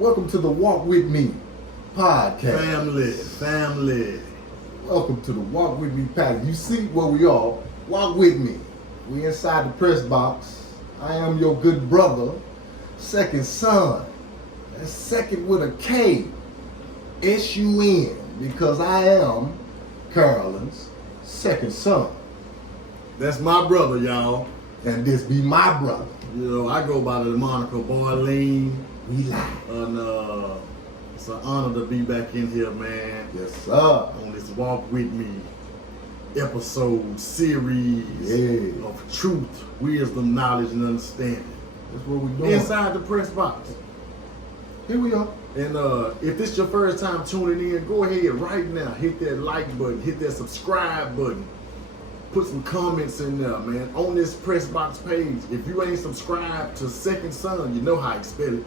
Welcome to the Walk With Me podcast. Family. Welcome to the Walk With Me podcast. You see where we are. Walk with me. We inside the press box. I am your good brother, second son. That's second with a K. S-U-N. Because I am Carolyn's second son. That's my brother, y'all. And this be my brother. You know, I go by the moniker Boyleen. We lie. And it's an honor to be back in here, man. Yes, sir. On this Walk With Me episode series of truth, wisdom, knowledge, and understanding. That's what we're doing. Inside the press box. Here we are. And if this is your first time tuning in, go ahead right now. Hit that like button. Hit that subscribe button. Put some comments in there, man. On this press box page. If you ain't subscribed to Second Son, you know how I spell it.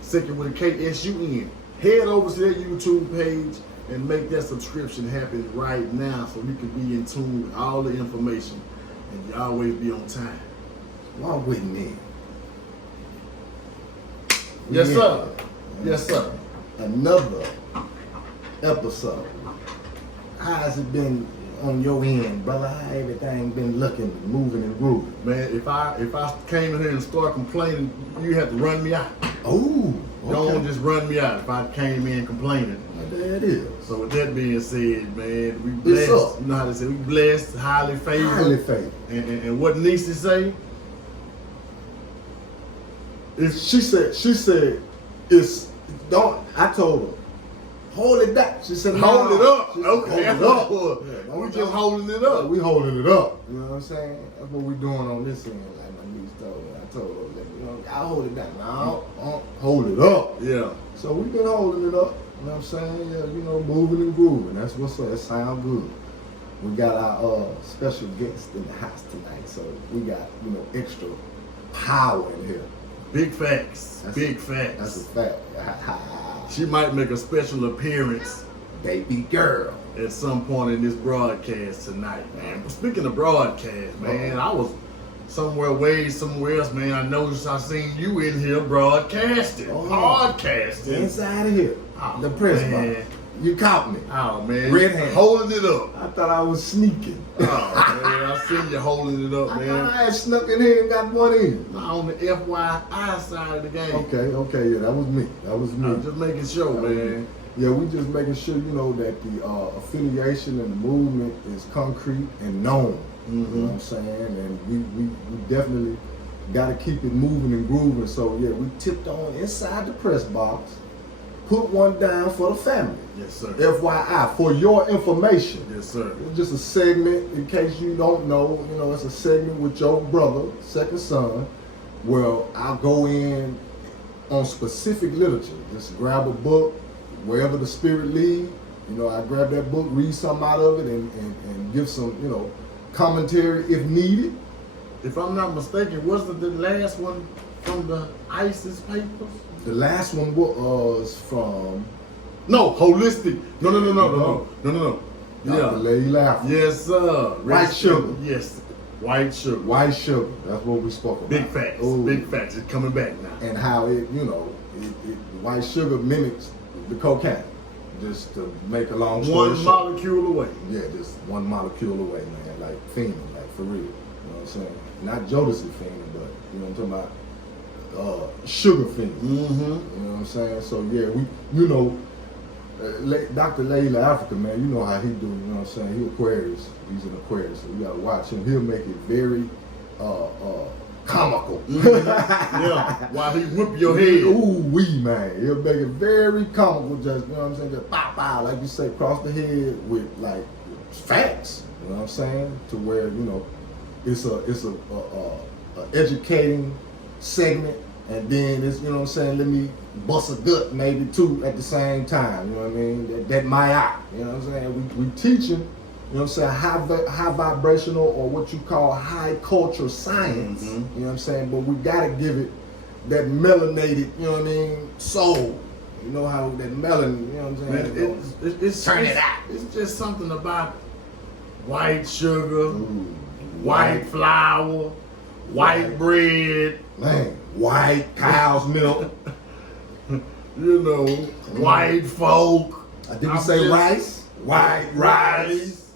Second with a K-S-U-N. Head over to that YouTube page and make that subscription happen right now so you can be in tune with all the information and you always be on time. Walk with me. Yes, sir. Yes, sir. Another episode. How's it been on your end, brother? How everything been looking, moving and grooving? Man, if I came in here and started complaining, you have to run me out. Oh, okay. Don't just run me out if I came in complaining. There it is. So with that being said, man, we blessed. Up. You know how they say we blessed, highly favored. Highly favored. And what Niecy say? She said, it's don't. I told her, hold it back. She said, hold it up. Said, Okay, hold it up. We just holding it up. We holding it up. You know what I'm saying? That's what we doing on this end. Like my niece told me. I told her, you know, I hold it down. No, hold it up. Yeah. So we've been holding it up. You know what I'm saying? Yeah, you know, moving and grooving. That's what's up. That sound good. We got our special guest in the house tonight, so we got, you know, extra power in here. Big facts. That's Big facts. That's a fact. She might make a special appearance, baby girl, at some point in this broadcast tonight, man. But speaking of broadcast, man, I was somewhere else, man. I noticed I seen you in here broadcasting, podcasting. Inside of here, the press box. You caught me. Oh, man. Red hand. Holding it up. I thought I was sneaking. Oh, man. I seen you holding it up, man. I had snuck in here and got one in. On the FYI side of the game. Okay, yeah, that was me. I'm just making sure, man. Yeah, we just making sure, you know, that the affiliation and the movement is concrete and known. Mm-hmm. You know what I'm saying? And we definitely got to keep it moving and grooving. So, yeah, we tipped on inside the press box. Put one down for the family. Yes, sir. FYI, for your information. Yes, sir. It's just a segment, in case you don't know, you know, it's a segment with your brother, second son, where I'll go in on specific literature. Just grab a book, wherever the spirit leads. You know, I grab that book, read something out of it, and give some, you know, commentary if needed. If I'm not mistaken, wasn't the last one from the ISIS papers? The last one was from... No, holistic. No. Dr. Lady Laughter. Yes, sir. White sugar. Yes, white sugar. White sugar. That's what we spoke about. Big facts. Ooh. Big facts. It's coming back now. And how it, you know, white sugar mimics the cocaine. Just to make a long story One short. molecule away. Yeah, just one molecule away, man. Like fiending, like for real. You know what I'm saying? Not Jodeci fiending, but you know what I'm talking about. Sugar fiending. Mm-hmm. You know what I'm saying? So yeah, we, you know, Dr. Layla Africa, man, you know how he do. You know what I'm saying? He Aquarius. He's an Aquarius, so you gotta watch him. He'll make it very comical. Mm-hmm. Yeah, while he whip your head. Ooh wee, man. He'll make it very comical, just, you know what I'm saying? Just pow, like you say, cross the head with like facts. You know what I'm saying? To where, you know, it's a educating segment, and then it's, you know what I'm saying, let me bust a gut maybe too at the same time. You know what I mean? That my eye. You know what I'm saying? We teaching, you know what I'm saying, high vibrational, or what you call high culture science. Mm-hmm. You know what I'm saying? But we gotta give it that melanated, you know what I mean, soul. You know how that melanin, you know what I'm saying? It's turn it out. It's just something about white sugar, Ooh, white flour, white bread. Man, white cow's milk. You know, white folk. I didn't say rice. White rice.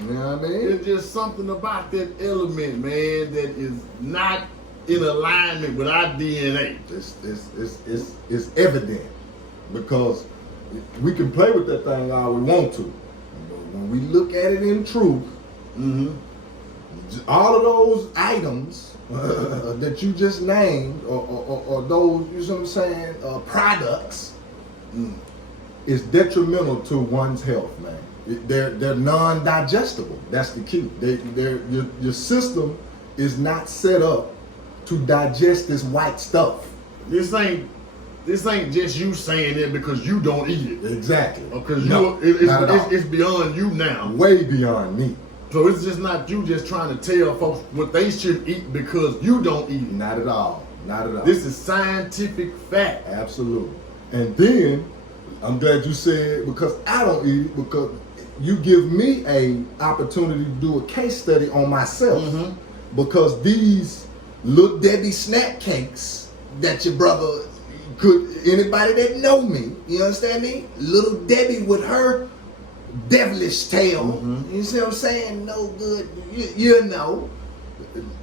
You know what I mean? It's just something about that element, man, that is not in alignment with our DNA. It's evident because we can play with that thing all we want to. But when we look at it in truth, all of those items that you just named, or those, you know what I'm saying, products, is detrimental to one's health, man. They're non-digestible. That's the key. Your system is not set up to digest this white stuff. This ain't just you saying it because you don't eat it. Exactly. Because No, it's beyond you now. Way beyond me. So it's just not you just trying to tell folks what they should eat because you don't eat it. Not at all. Not at all. This is scientific fact. Absolutely. And then, I'm glad you said, because I don't eat it, because you give me a opportunity to do a case study on myself. Because these Little Debbie snack cakes that your brother anybody that know me, you understand me? Little Debbie with her devilish tail, you see what I'm saying? No good, you know.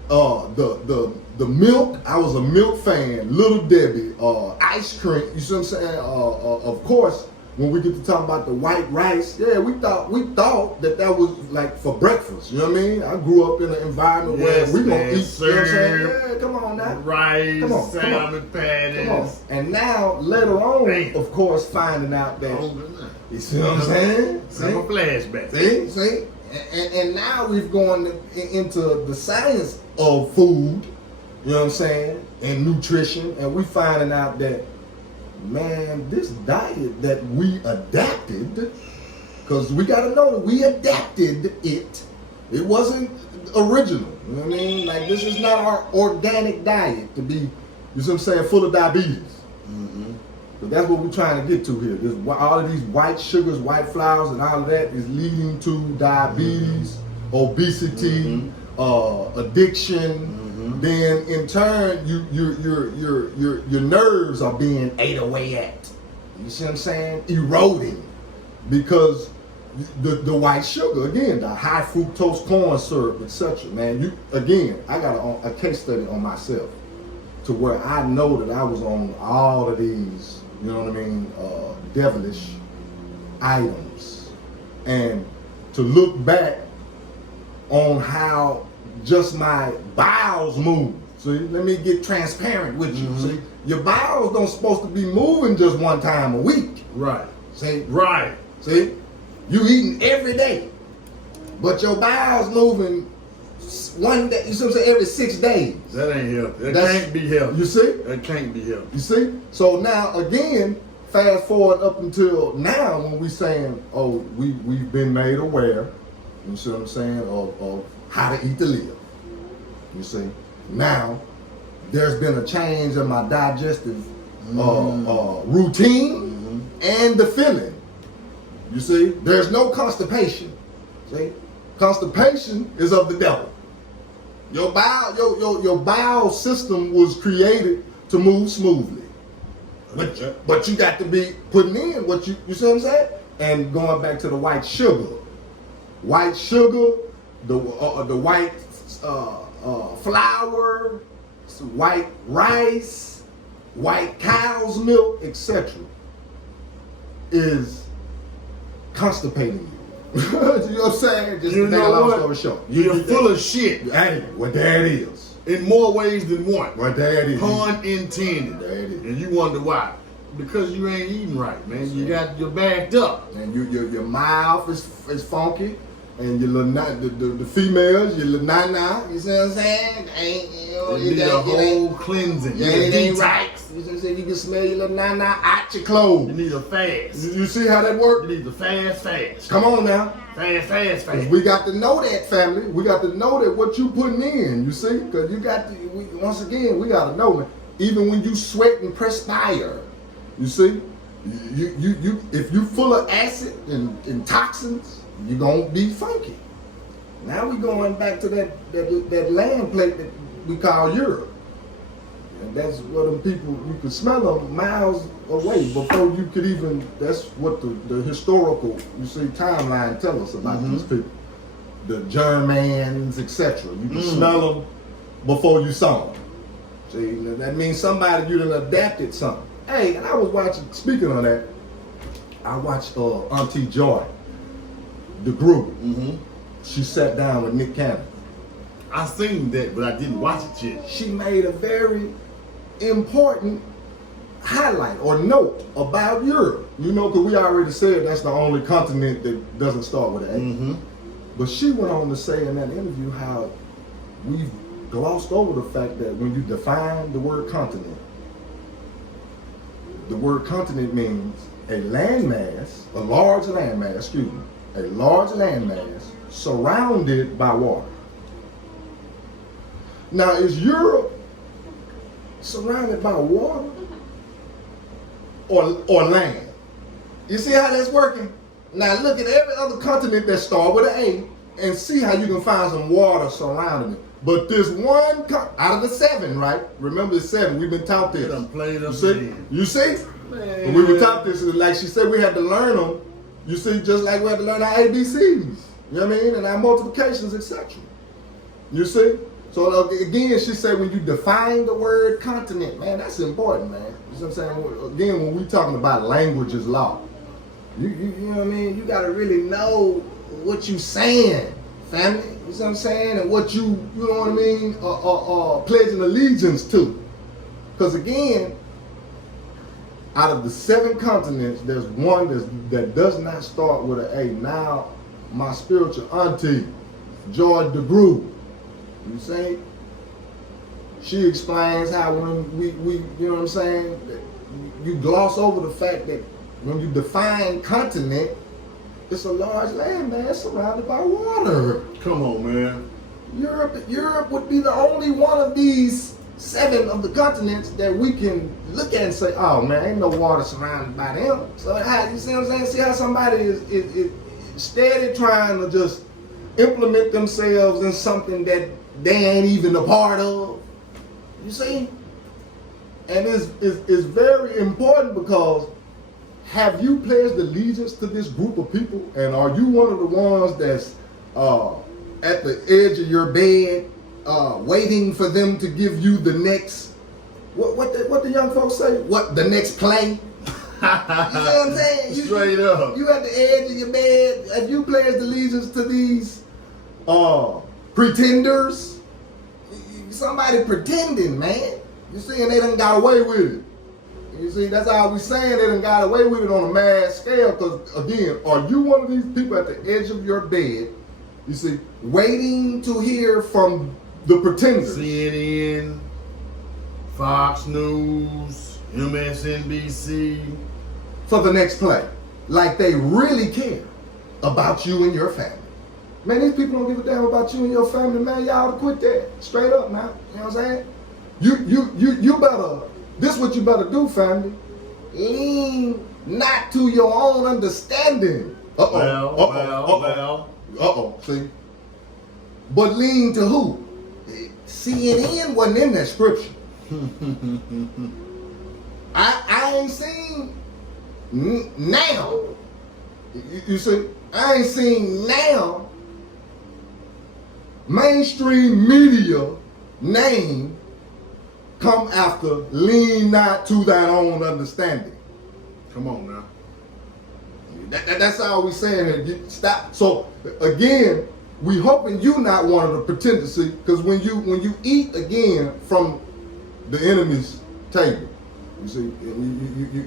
The milk, I was a milk fan. Little Debbie, ice cream, you see what I'm saying? Of course, when we get to talk about the white rice, yeah, we thought that was like for breakfast. You know what I mean? I grew up in an environment where we gonna eat. You know what I'm saying? Yeah, come on now. Rice, come on, salmon patties. Come on. And now later on, of course, finding out that you see what I'm saying? Some flashback. See? And now we've gone into the science of food, you know what I'm saying, and nutrition, and we finding out that, man, this diet that we adapted, because we got to know that we adapted it. It wasn't original, you know what I mean? Like, this is not our organic diet to be, you see what I'm saying, full of diabetes. But that's what we're trying to get to here. All of these white sugars, white flours, and all of that is leading to diabetes, obesity, addiction. Then in turn, your nerves are being ate away at. You see what I'm saying? Eroding, because the white sugar, again, the high fructose corn syrup, etc. Man, I got a case study on myself to where I know that I was on all of these, you know what I mean, devilish items, and to look back on how just my bowels move. See, let me get transparent with you. See, your bowels don't supposed to be moving just one time a week. Right. See? Right. See? You eating every day, but your bowels moving one day, you see what I'm saying, every 6 days. That ain't healthy. That can't be healthy. You see? That can't be healthy. You see? So now again, fast forward up until now when we saying, oh, we've been made aware, you see what I'm saying, of how to eat to live. You see? Now, there's been a change in my digestive routine and the feeling. You see? There's no constipation. See? Constipation is of the devil. Your bowel system was created to move smoothly. But you got to be putting in what you see what I'm saying? And going back to the white sugar. White sugar, the white flour, white rice, white cow's milk, etc. is constipating you. You know what I'm saying? Just you to make a know long what? story short. You're full of shit. Hey, well, there it is. In more ways than one. Well, there it is. Pun intended. There it is. And you wonder why. Because you ain't eating right, man. You're backed up. And your mouth is funky. And your little the females, your little nana, you see what I'm saying? You need a whole cleansing. Yeah, it ain't right. You see what I'm saying? You can smell your little nana out your clothes. You need a fast. You see how that works? You need the fast. Come on now. Fast. We got to know that, family. We got to know that what you putting in, you see? Because you got to, once again, we got to know, man. Even when you sweat and perspire, you see? You if you full of acid and toxins, you're going to be funky. Now we going back to that land plate that we call Europe. And that's what them people, you could smell them miles away before you could even, that's what the historical, you see, timeline tell us about these people. The Germans, etc. You can smell them before you saw them. See, that means somebody, you done adapted something. Hey, and I was watching, speaking of that, I watched Auntie Joy, the group. She sat down with Nick Cannon. I seen that, but I didn't watch it yet. She made a very important highlight or note about Europe. You know, because we already said that's the only continent that doesn't start with an A. But she went on to say in that interview how we've glossed over the fact that when you define the word continent means a landmass, a large landmass surrounded by water. Now, is Europe surrounded by water or land? You see how that's working? Now look at every other continent that starts with an A and see how you can find some water surrounding it. But this one, out of the 7, right? Remember the 7, we've been taught this. You see? Man. We were taught this, like she said, we had to learn them. You see, just like we had to learn our ABCs. You know what I mean? And our multiplications, etc. You see? So again, she said when you define the word continent, man, that's important, man. You know what I'm saying? Again, when we talking about language is law, you know what I mean? You gotta really know what you saying, family. You know what I'm saying? And what you know what I mean, pledging allegiance to. Because again, out of the 7 continents, there's one that does not start with an A. Now, my spiritual auntie, George DeGroot, you see, she explains how when we you know what I'm saying, you gloss over the fact that when you define continent, it's a large landmass surrounded by water. Come on, man. Europe would be the only one of these 7 of the continents that we can look at and say, oh man, ain't no water surrounded by them. So how, you see what I'm saying? See how somebody is steady trying to just implement themselves in something that they ain't even a part of. You see? And it's very important because have you pledged allegiance to this group of people? And are you one of the ones that's at the edge of your bed waiting for them to give you the next, what the young folks say? What, the next play? You know what I'm saying? Straight up. You at the edge of your bed. Have you pledged allegiance to these pretenders? Somebody pretending, man. You see, and they done got away with it. You see, that's how we saying they done got away with it on a mass scale. Because again, are you one of these people at the edge of your bed, you see, waiting to hear from the pretenders? CNN, Fox News, MSNBC. For the next play. Like they really care about you and your family. Man, these people don't give a damn about you and your family, man. Y'all ought to quit that. Straight up now. You know what I'm saying? You better, this is what you better do, family. Lean not to your own understanding. See? But lean to who? CNN wasn't in that scripture. I ain't seen now. You see, I ain't seen now mainstream media name come after lean not to thine own understanding. Come on now. That's all we saying here. Stop. So again, we hoping you not one of the pretenders, see, because when you eat again from the enemy's table, you see,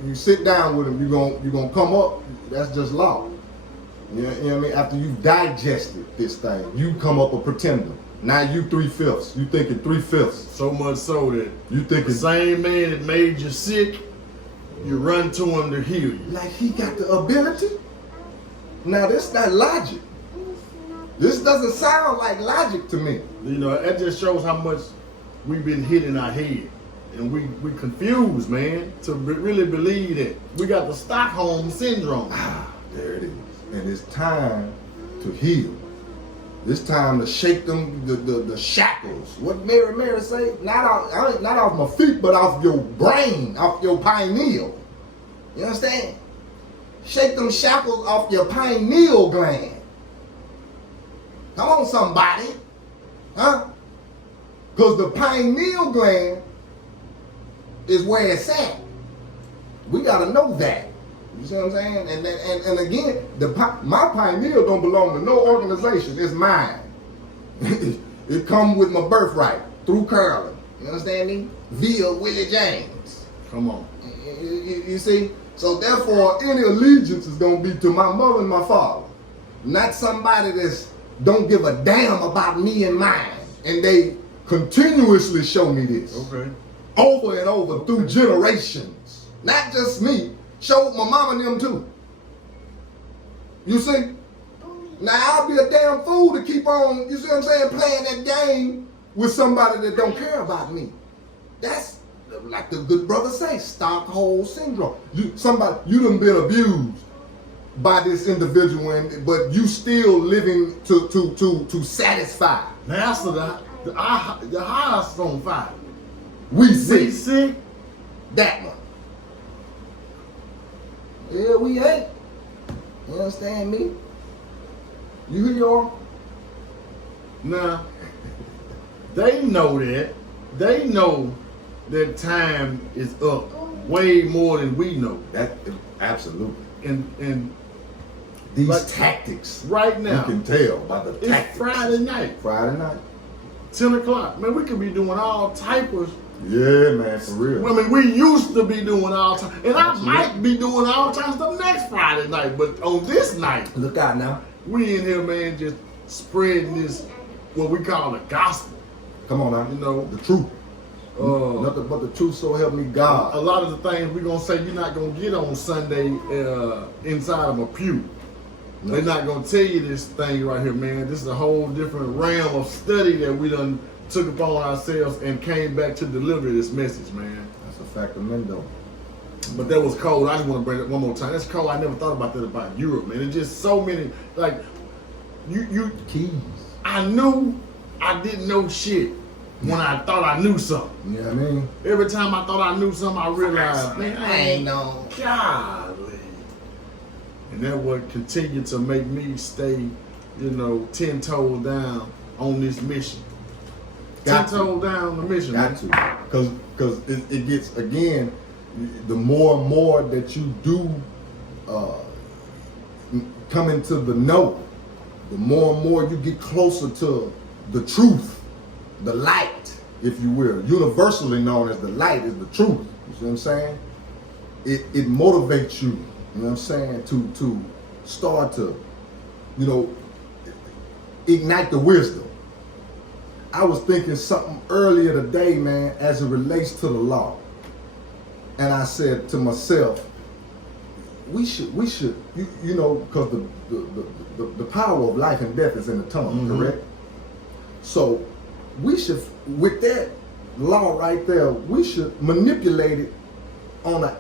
you sit down with them, you're gonna come up. That's just law. You know what I mean? After you've digested this thing, you come up a pretender. Now you 3/5. You thinking 3/5. So much so that you think the same man that made you sick, you run to him to heal you. Like he got the ability? Now this not logic. This doesn't sound like logic to me. You know, that just shows how much we've been hit in our head. And we confused, man, to really believe that. We got the Stockholm syndrome. There it is. And it's time to heal. It's time to shake them the shackles. What Mary say? Not off my feet, but off your brain, off your pineal. You understand? Shake them shackles off your pineal gland. Come on, somebody. Huh? Because the pineal gland is where it's at. We got to know that. You see what I'm saying? And again, my pineal don't belong to no organization. It's mine. It come with my birthright through Carolyn. You understand me? Via Willie James. Come on. You see? So therefore, any allegiance is going to be to my mother and my father. Not somebody that's don't give a damn about me and mine. And they continuously show me this. Okay. Over and over through generations. Not just me. Show my mama and them too. You see? Now I'll be a damn fool to keep on, you see what I'm saying, playing that game with somebody that don't care about me. That's like the good brother say, Stockholm syndrome. You done been abused by this individual, but you still living to satisfy. Master, the house is on fire. We see See? that one. Yeah, we ain't. You understand me? You hear y'all? Now, they know that. They know that time is up way more than we know. That absolutely. And These like, tactics. right now, You can tell by the it's tactics. Friday night, Friday night. 10 o'clock. Man, we could be doing all type of. Yeah, man, for real. I mean, we used to be doing all time, and I might be doing all time stuff next Friday night. But on this night, Look out now. we in here, man, just spreading this what we call the gospel. Come on now. You know, The truth. Nothing but the truth, so help me God. a lot of the things we're gonna say you're not gonna get on Sunday inside of a pew. No. They're not gonna tell you this thing right here, man. This is a whole different realm of study that we done took upon ourselves and came back to deliver this message, man. That's a fact of Mendo. But that was cold. I just want to bring it one more time. That's cold. I never thought about that about Europe, man. It's just so many, like, you. Keys. I knew I didn't know shit when I thought I knew something. You know what I mean? Every time I thought I knew something, I realized, man, I ain't know. golly. And that would continue to make me stay, 10 toes down on this mission. Got 10 toes down the mission. Got to. Because it gets, again, the more and more that you do come into the know, the more and more you get closer to the truth, the light, if you will. Universally known as the light is the truth. You see what I'm saying? It motivates you, you know what I'm saying, to start to, ignite the wisdom. I was thinking something earlier today, man, as it relates to the law. And I said to myself, we should, because the power of life and death is in the tongue, correct? So we should, with that law right there, we should manipulate it on an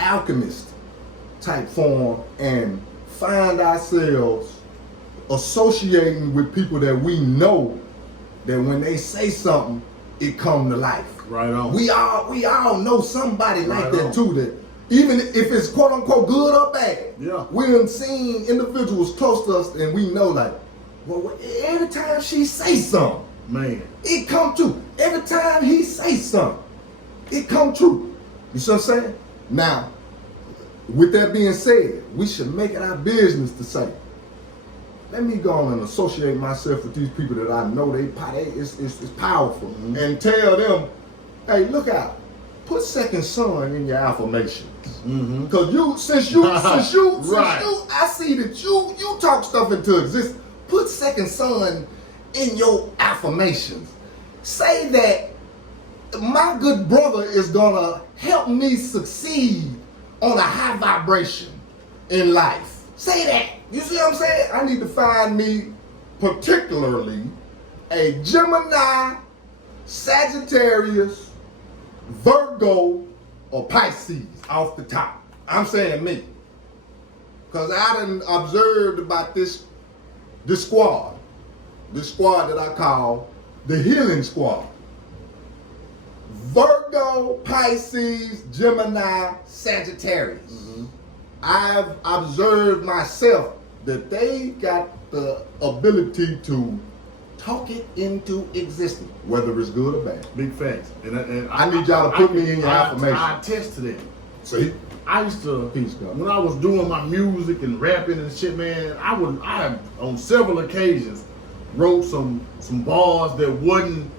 alchemist type form and find ourselves associating with people that we know that when they say something, it come to life. Right on. We all know somebody like Right that on. too, that even if it's quote unquote good or bad, Yeah. we done seen individuals close to us and we know like, well, every time she say something, Man. it come true. Every time he say something, it come true. You see what I'm saying? Now, with that being said, we should make it our business to say, let me go on and associate myself with these people that I know it's powerful, and tell them, hey, look out, put second son in your affirmations. Because since you, I see that you talk stuff into existence. Put second son in your affirmations. Say that my good brother is gonna help me succeed on a high vibration in life. Say that. You see what I'm saying? I need to find me particularly a Gemini, Sagittarius, Virgo, or Pisces off the top. I'm saying me. Because I done observed about this this squad that I call the Healing Squad. Virgo, Pisces, Gemini, Sagittarius. Mm-hmm. I've observed myself that they got the ability to talk it into existence, whether it's good or bad. Big facts. And I need y'all to put me in your affirmation. I attest to that. See? I used to, Peace, God. when I was doing my music and rapping and shit, man, I have on several occasions wrote some bars that wasn't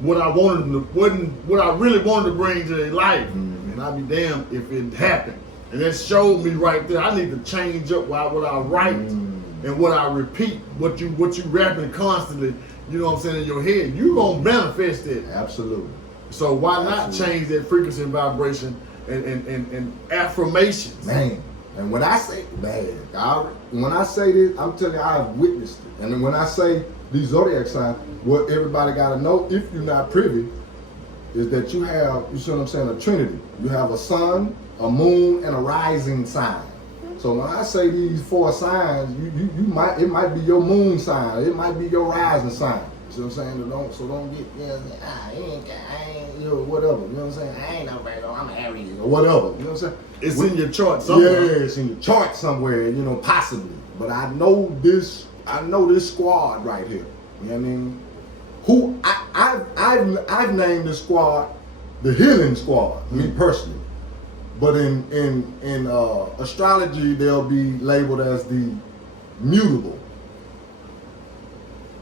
what I wanted them to, wasn't what I really wanted to bring to their life. Mm-hmm. And I'd be damned if it happened. And that showed me right there, I need to change up what I write and what I repeat, what you rapping constantly, you know what I'm saying, in your head. You gonna manifest it. Absolutely. So why not change that frequency and vibration and affirmations? Man, and when I say, when I say this, I'm telling you, I've witnessed it. And then when I say these zodiac signs, what everybody got to know, if you're not privy, is that you have, you see what I'm saying, a trinity. You have a sun, a moon, and a rising sign. So when I say these 4 signs, it might be your moon sign, it might be your rising sign. You see what I'm saying? So don't get, you know what I'm saying, I ain't, you know, whatever. You know what I'm saying? I ain't no Virgo, I'm an Aries, or whatever. You know what I'm saying? It's in your chart somewhere. Yeah, it's in your chart somewhere, you know, possibly. But I know this squad right here. You know what I mean? Who I've named this squad the Healing Squad, me personally. But in astrology, they'll be labeled as the mutable.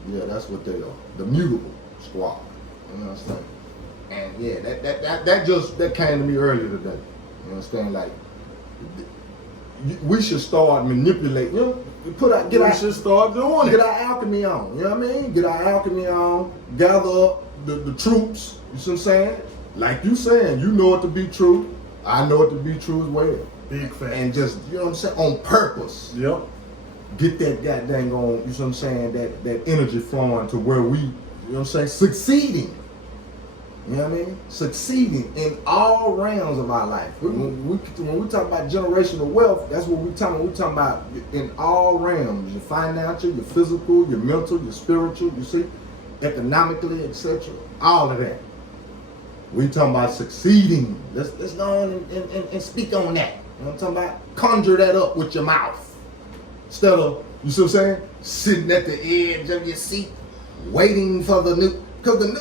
Yeah, that's what they are. The mutable squad. You understand? And yeah, that came to me earlier today. You understand? Like, we should start manipulating. You know, We should start doing get it. our alchemy on. You know what I mean? Get our alchemy on. Gather up the troops. You see what I'm saying? Like you saying, you know it to be true. I know it to be true as well. Big fact. And just, you know what I'm saying, on purpose. Yep. Get that goddamn going, you know what I'm saying, that energy flowing to where we, you know what I'm saying, succeeding. You know what I mean? Succeeding in all realms of our life. When we talk about generational wealth, that's what we're talking about. We're talking about in all realms. Your financial, your physical, your mental, your spiritual, you see, economically, etc. All of that. We talking about succeeding. Let's go on and speak on that. You know what I'm talking about? Conjure that up with your mouth. Instead of, you see what I'm saying? Sitting at the edge of your seat, waiting for the new, because the new,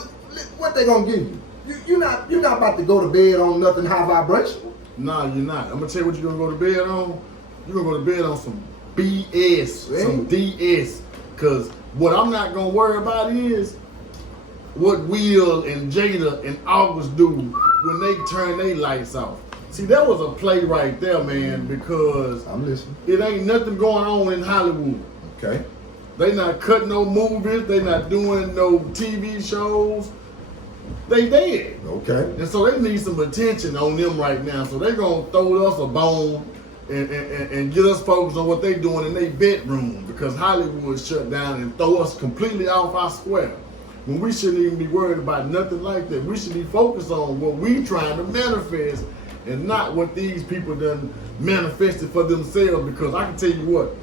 what they gonna give you? You're not about to go to bed on nothing high vibrational. Nah, you're not. I'm gonna tell you what you're gonna go to bed on. You're gonna go to bed on some BS, Right. some DS. Cause what I'm not gonna worry about is what Will and Jada and August do when they turn their lights off. See, that was a play right there, man, because I'm listening. it ain't nothing going on in Hollywood. Okay. They not cutting no movies, they not doing no TV shows. They dead. Okay. And so they need some attention on them right now. So they're gonna throw us a bone and get us focused on what they doing in their bedroom, because Hollywood shut down and throw us completely off our square. When we shouldn't even be worried about nothing like that. We should be focused on what we trying to manifest and not what these people done manifested for themselves. Because I can tell you what,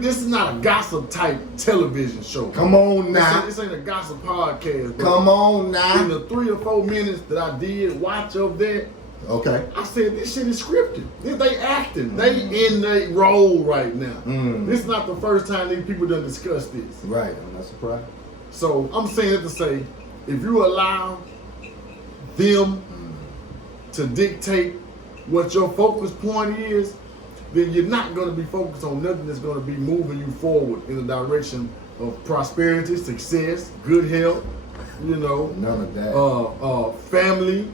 this is not a gossip type television show. Come on now. This ain't a gossip podcast. Bro. Come on In now. the 3 or 4 minutes that I did watch of that, Okay. I said this shit is scripted. They acting. They in their role right now. This is not the first time these people done discussed this. Right. I'm not surprised. So I'm saying it to say, if you allow them to dictate what your focus point is, then you're not going to be focused on nothing that's going to be moving you forward in the direction of prosperity, success, good health, you know, None of that. family,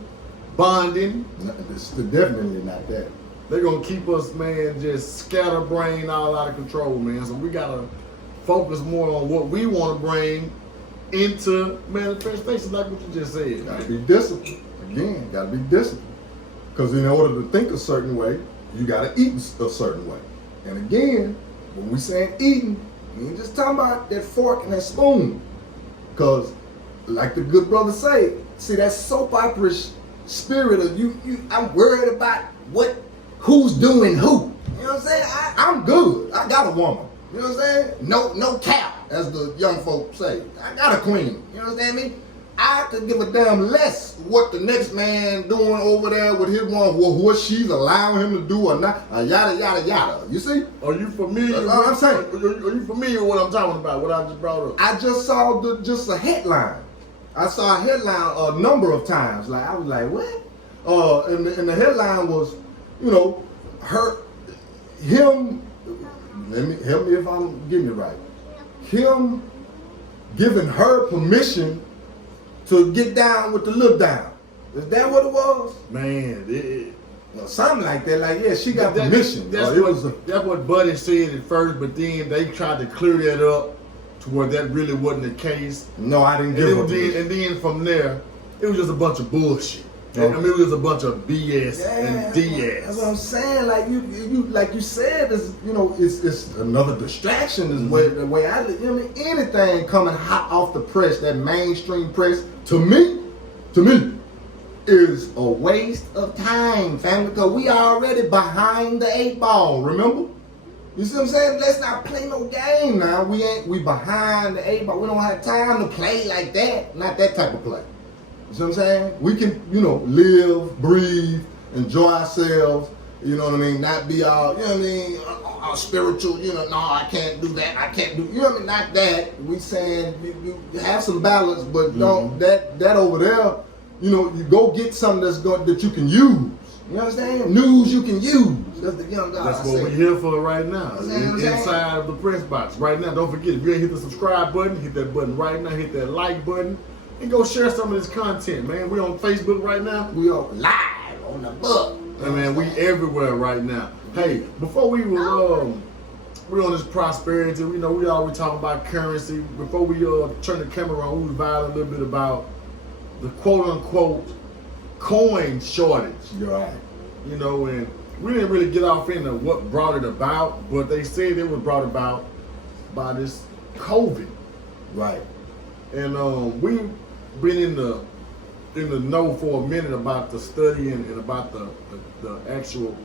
bonding. It's definitely not that. They're going to keep us, man, just scatterbrained all out of control, man. So we got to focus more on what we want to bring into manifestation, like what you just said. Gotta be disciplined. Again, gotta be disciplined. Because in order to think a certain way, you gotta eat a certain way. And again, when we saying eating, we ain't just talking about that fork and that spoon. Because, like the good brother say, see that soap opera spirit of you, I'm worried about who's doing who. You know what I'm saying? I'm good. I got a woman. You know what I'm saying? No cap, as the young folks say. I got a queen. You understand me? I could give a damn less what the next man doing over there with his one, what she's allowing him to do or not, yada yada yada. You see? Are you familiar? That's all I'm saying. Are you familiar with what I'm talking about? What I just brought up? I just saw just a headline. I saw a headline a number of times. Like I was like, what? And the headline was, you know, him. Let me help me if I'm getting it right. Him giving her permission to get down with the look down. Is that what it was? Man, something like that. Like, yeah, she got permission. That's what Buddy said at first, but then they tried to clear that up to where that really wasn't the case. No, I didn't give her permission. And then from there, it was just a bunch of bullshit. Okay. I mean, it was a bunch of BS and DS. That's what I'm saying. Like you like you said, it's another distraction. Is the way I, you know, anything coming hot off the press, that mainstream press, to me, is a waste of time, family. Because we already behind the 8 ball. Remember? You see what I'm saying? Let's not play no game now. We behind the 8 ball. We don't have time to play like that. Not that type of play. You see what I'm saying? We can, live, breathe, enjoy ourselves, you know what I mean? Not be all, you know what I mean, all spiritual, no, I can't do that, I can't do, you know what I mean? Not that. We saying you have some balance, but don't, that over there, you go get something that you can use. You understand? News you can use. That's the young guy. That's what we're here for right now. Inside of the press box. Right now, don't forget, if you ain't hit the subscribe button, hit that button right now, hit that like button. And go share some of this content, man. We on Facebook right now. We are live on the book. Hey, man, we everywhere right now. Hey, before we were on this prosperity, we always talk about currency. Before we turn the camera on, we was vibing a little bit about the quote unquote coin shortage. You're right. And we didn't really get off into what brought it about, but they said it was brought about by this COVID. Right. And we've been in the know for a minute about the study and about the actual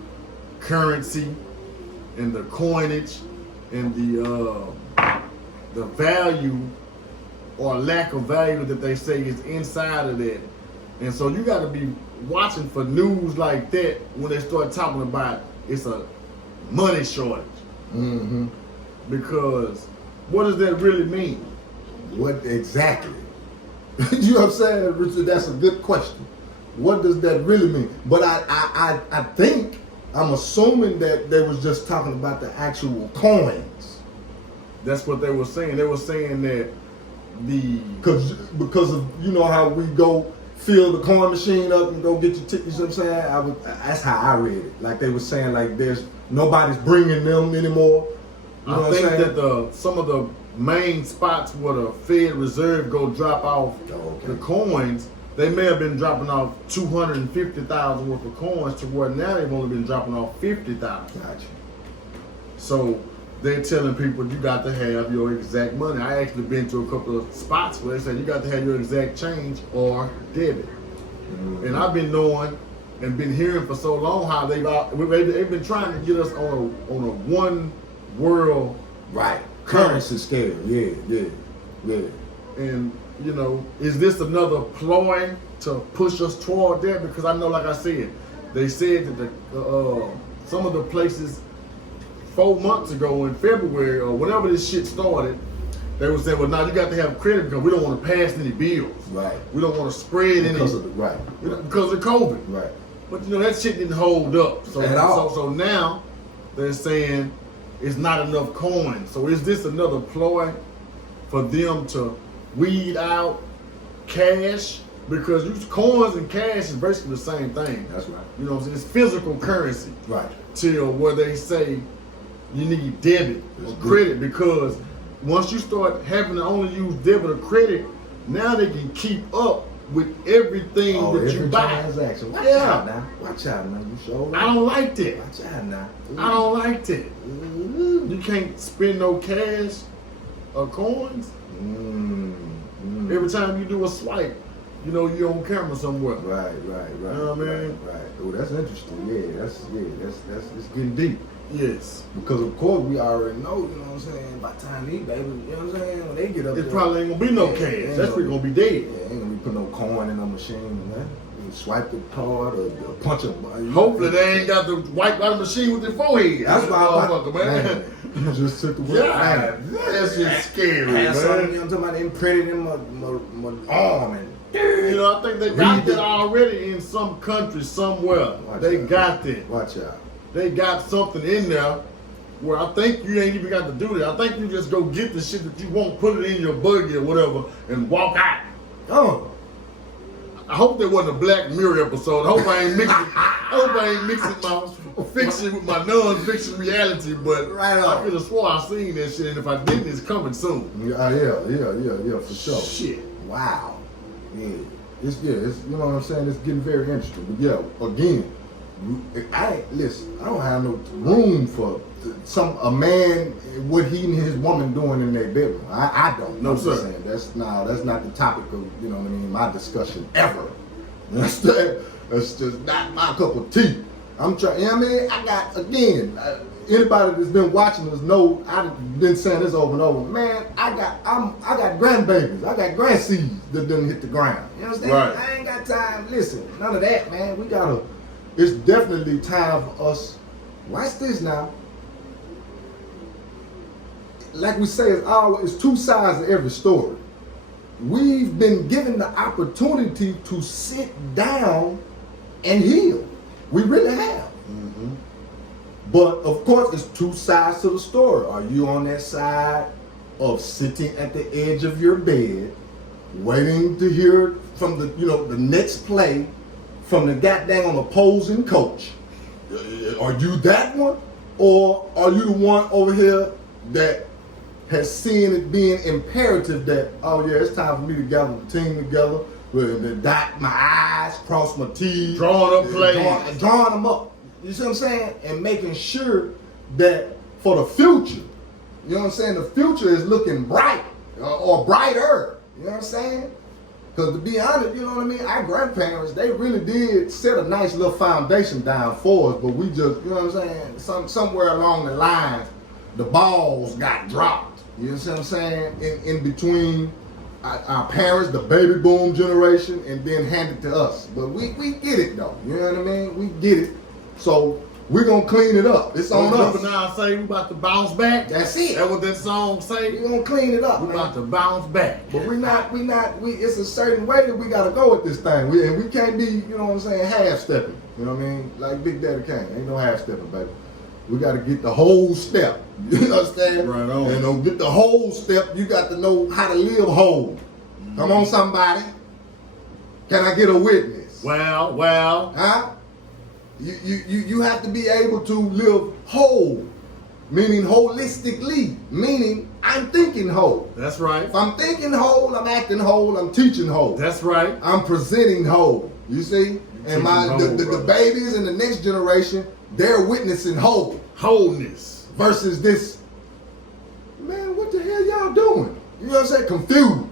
currency and the coinage and the value or lack of value that they say is inside of that. And so you got to be watching for news like that when they start talking about it's a money shortage. Mm-hmm. Because what does that really mean? What exactly? You know what I'm saying, Richard? That's a good question. What does that really mean? But I think, I'm assuming that they was just talking about the actual coins. That's what they were saying. They were saying that because of how we go fill the coin machine up and go get your tickets. You know what I'm saying? That's how I read it. Like they were saying, like nobody's bringing them anymore. You know I think that some of the main spots where the Fed Reserve go drop off the coins, they may have been dropping off 250,000 worth of coins to where now they've only been dropping off 50,000. Gotcha. So they're telling people you got to have your exact money. I actually been to a couple of spots where they said you got to have your exact change or debit. Mm-hmm. And I've been knowing and been hearing for so long how they've been trying to get us on a one world currency scale. Yeah. And is this another ploy to push us toward that? Because I know, like I said, they said that some of the places 4 months ago in February or whenever this shit started, they were saying, well, now you got to have credit because we don't want to pass any bills. Right. We don't want to spread any. Because of COVID. Right. But that shit didn't hold up. So now they're saying it's not enough coins. So is this another ploy for them to weed out cash? Because coins and cash is basically the same thing. That's right. You know what I'm saying? It's physical currency. Right. Till where they say you need debit or credit, because once you start having to only use debit or credit, now they can keep up with everything that you buy. Transaction. Watch out now. You sure? I don't like that. Watch out now. I don't like that. You can't spend no cash or coins. Every time you do a swipe, you know you're on camera somewhere. Right. You know what I mean? Right. Oh, that's interesting. That's it's getting deep. Yes. Because of course we already know, you know what I'm saying, by the time these babies, you know what I'm saying, when they get up It there, probably ain't gonna be no cash. That's gonna be dead. Yeah, ain't gonna be putting no coin in a machine, man. You swipe the card or punch them. Hopefully they ain't got to wipe out the machine with their forehead. That's why motherfucker, man. You just took the word. Yeah, that's just scary, Had something, man. you know what I'm talking about, imprinted in my arm and You know, I think they got that already in some country somewhere. They got that. Watch out. They got something in there where I think you ain't even got to do that. I think you just go get the shit that you want, put it in your buggy or whatever, and walk out. Oh. I hope there wasn't a Black Mirror episode. I hope I ain't mixing my fiction with my non-fiction reality. But Right on. I could have swore I seen that shit, and if I didn't, it's coming soon. Yeah, for sure. Shit. Wow. Yeah. It's you know what I'm saying? It's getting very interesting. But yeah, again, I don't have no room for a man, what he and his woman doing in their bedroom. I don't. No, I'm sir. just saying, that's not the topic of, you know what I mean, my discussion ever. You understand? That's just not my cup of tea. I'm trying, you know what I mean? I got, again, anybody that's been watching us know I've been saying this over and over. Man, I got grandbabies. I got grandseeds that didn't hit the ground. You understand? Right. I ain't got time. Listen, none of that, man. It's definitely time for us. Watch this now. Like we say, it's two sides of every story. We've been given the opportunity to sit down and heal. We really have. Mm-hmm. But of course, it's two sides to the story. Are you on that side of sitting at the edge of your bed, waiting to hear from the next play from the goddamn opposing coach? Are you that one? Or are you the one over here that has seen it being imperative that, oh yeah, it's time for me to gather the team together, with dot my I's, cross my T's, Drawing up plays. drawing them up. You see what I'm saying? And making sure that for the future, you know what I'm saying, the future is looking bright or brighter. You know what I'm saying? Because to be honest, you know what I mean, our grandparents, they really did set a nice little foundation down for us, but we just, you know what I'm saying, somewhere along the lines, the balls got dropped. You know what I'm saying? In between our parents, the baby boom generation, and then handed to us. But we get it though. You know what I mean? We get it. So we're gonna clean it up. It's on us. Now say we about to bounce back. That's it. That's what that song say. We're gonna clean it up. We Man. about to bounce back. But it's a certain way that we gotta go with this thing. We can't be, you know what I'm saying, half-stepping. You know what I mean? Like Big Daddy Kane. Ain't no half-stepping, baby. We gotta get the whole step. You understand? Right on. And to get the whole step, you got to know how to live whole. Come on, somebody. Can I get a witness? Well. Huh? You have to be able to live whole, meaning holistically, meaning I'm thinking whole. That's right. If I'm thinking whole, I'm acting whole, I'm teaching whole. That's right. I'm presenting whole. You see? And the babies in the next generation, they're witnessing whole. Wholeness. Versus this, man, what the hell y'all doing? You know what I'm saying? Confused.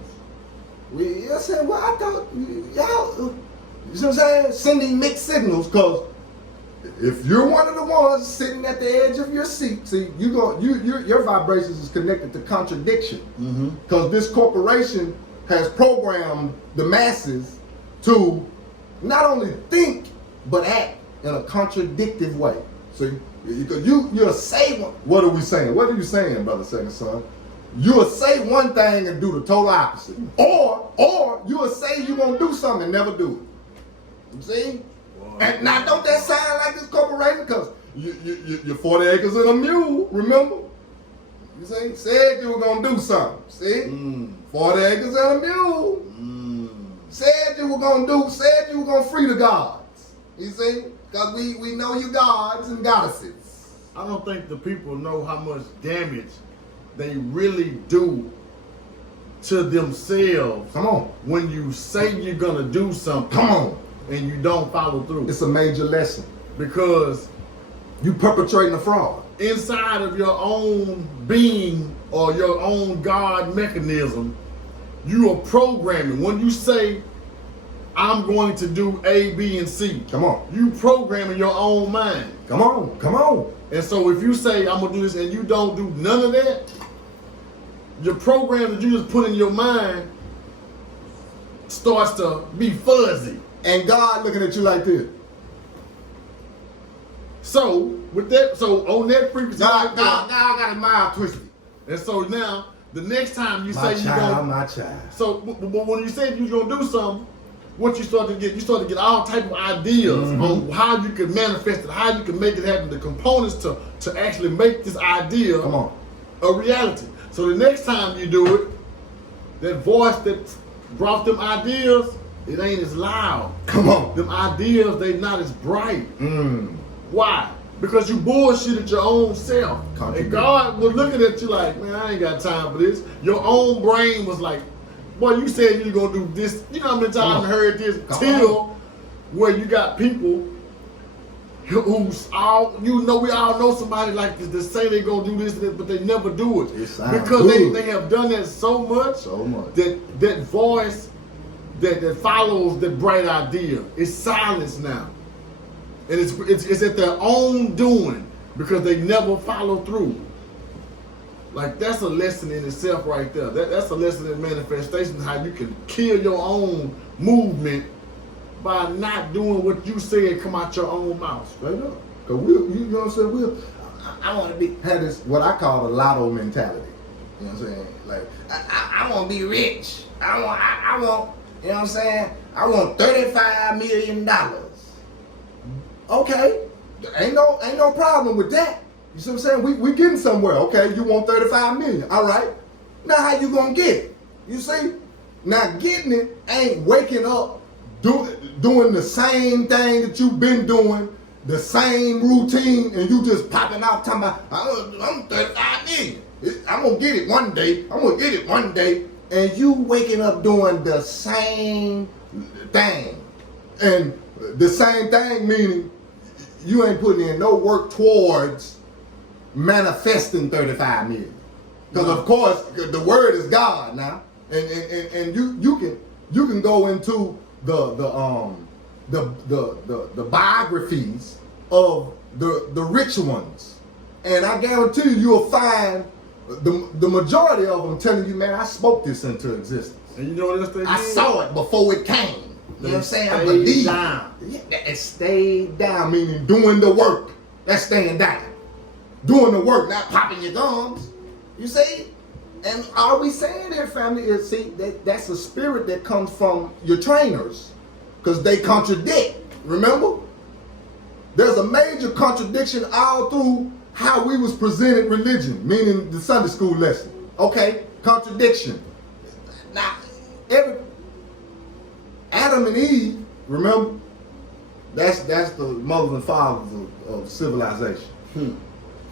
You know what I'm saying? Well, I thought y'all, you know what I'm saying? Sending mixed signals, because if you're one of the ones sitting at the edge of your seat, see, your vibrations is connected to contradiction. Because this corporation has programmed the masses to not only think, but act in a contradictive way. See, because you'll say, what are we saying? What are you saying, brother second son? You'll say one thing and do the total opposite. Or you'll say you're going to do something and never do it. You see? And now, don't that sound like this corporation? Because you're 40 acres and a mule, remember? You see? Said you were going to do something. See? 40 acres and a mule. Said you were going to free the gods. You see? Because we know you gods and goddesses. I don't think the people know how much damage they really do to themselves. Come on. When you say you're going to do something. Come on. And you don't follow through. It's a major lesson. Because you perpetrating a fraud. Inside of your own being or your own God mechanism, you are programming. When you say I'm going to do A, B, and C. Come on. You programming your own mind. Come on. Come on. And so if you say, I'm going to do this, and you don't do none of that, your program that you just put in your mind starts to be fuzzy. And God looking at you like this. So, with that, so on that frequency, God got his mind twisted. and so now, the next time you My say child, my child. so but when you said you was gonna do something, what you start to get all type of ideas on how you can manifest it, how you can make it happen, the components to actually make this idea Come on. a reality. So the next time you do it, that voice that brought them ideas, it ain't as loud. Come on. Them ideas, they not as bright. Mm. Why? Because you bullshitted your own self. And Contradict. God was looking at you like, man, I ain't got time for this. Your own brain was like, boy, you said you were going to do this. You know how many times I heard this? Come Till where you got people who's all, you know, we all know somebody like this that say they going to do this, but they never do it. It sounds Because good. they have done that so much, So much. that voice that follows that bright idea is silenced now. And it's at their own doing because they never follow through. Like, that's a lesson in itself right there. That's a lesson in manifestation, how you can kill your own movement by not doing what you said come out your own mouth. Straight up. Cause you know what I'm saying? I want to have this, what I call the lotto mentality. You know what I'm saying? Like, I want to be rich. I want, you know what I'm saying? I want $35 million. Okay. Ain't no problem with that. You see what I'm saying? We getting somewhere. Okay, you want 35 million. All right. Now how you gonna get it? You see? Now getting it ain't waking up doing the same thing that you've been doing, the same routine, and you just popping out talking about, I'm 35 million. I'm gonna get it one day. I'm gonna get it one day. And you waking up doing the same thing. And the same thing meaning you ain't putting in no work towards manifesting 35 million. Because of course the word is God now. And you can go into the biographies of the rich ones. And I guarantee you'll find the majority of them telling you, man, I spoke this into existence. And you know what else they did? I saw it before it came. You know what I'm saying? I Stayed believe. down. Yeah, it stayed down, meaning doing the work. That's staying down. Doing the work, not popping your gums. You see? And all we saying here, family, is see that's a spirit that comes from your trainers. Because they contradict. Remember? There's a major contradiction all through how we was presented religion, meaning the Sunday school lesson. Okay? Contradiction. Now, Adam and Eve, remember? That's the mothers and fathers of civilization.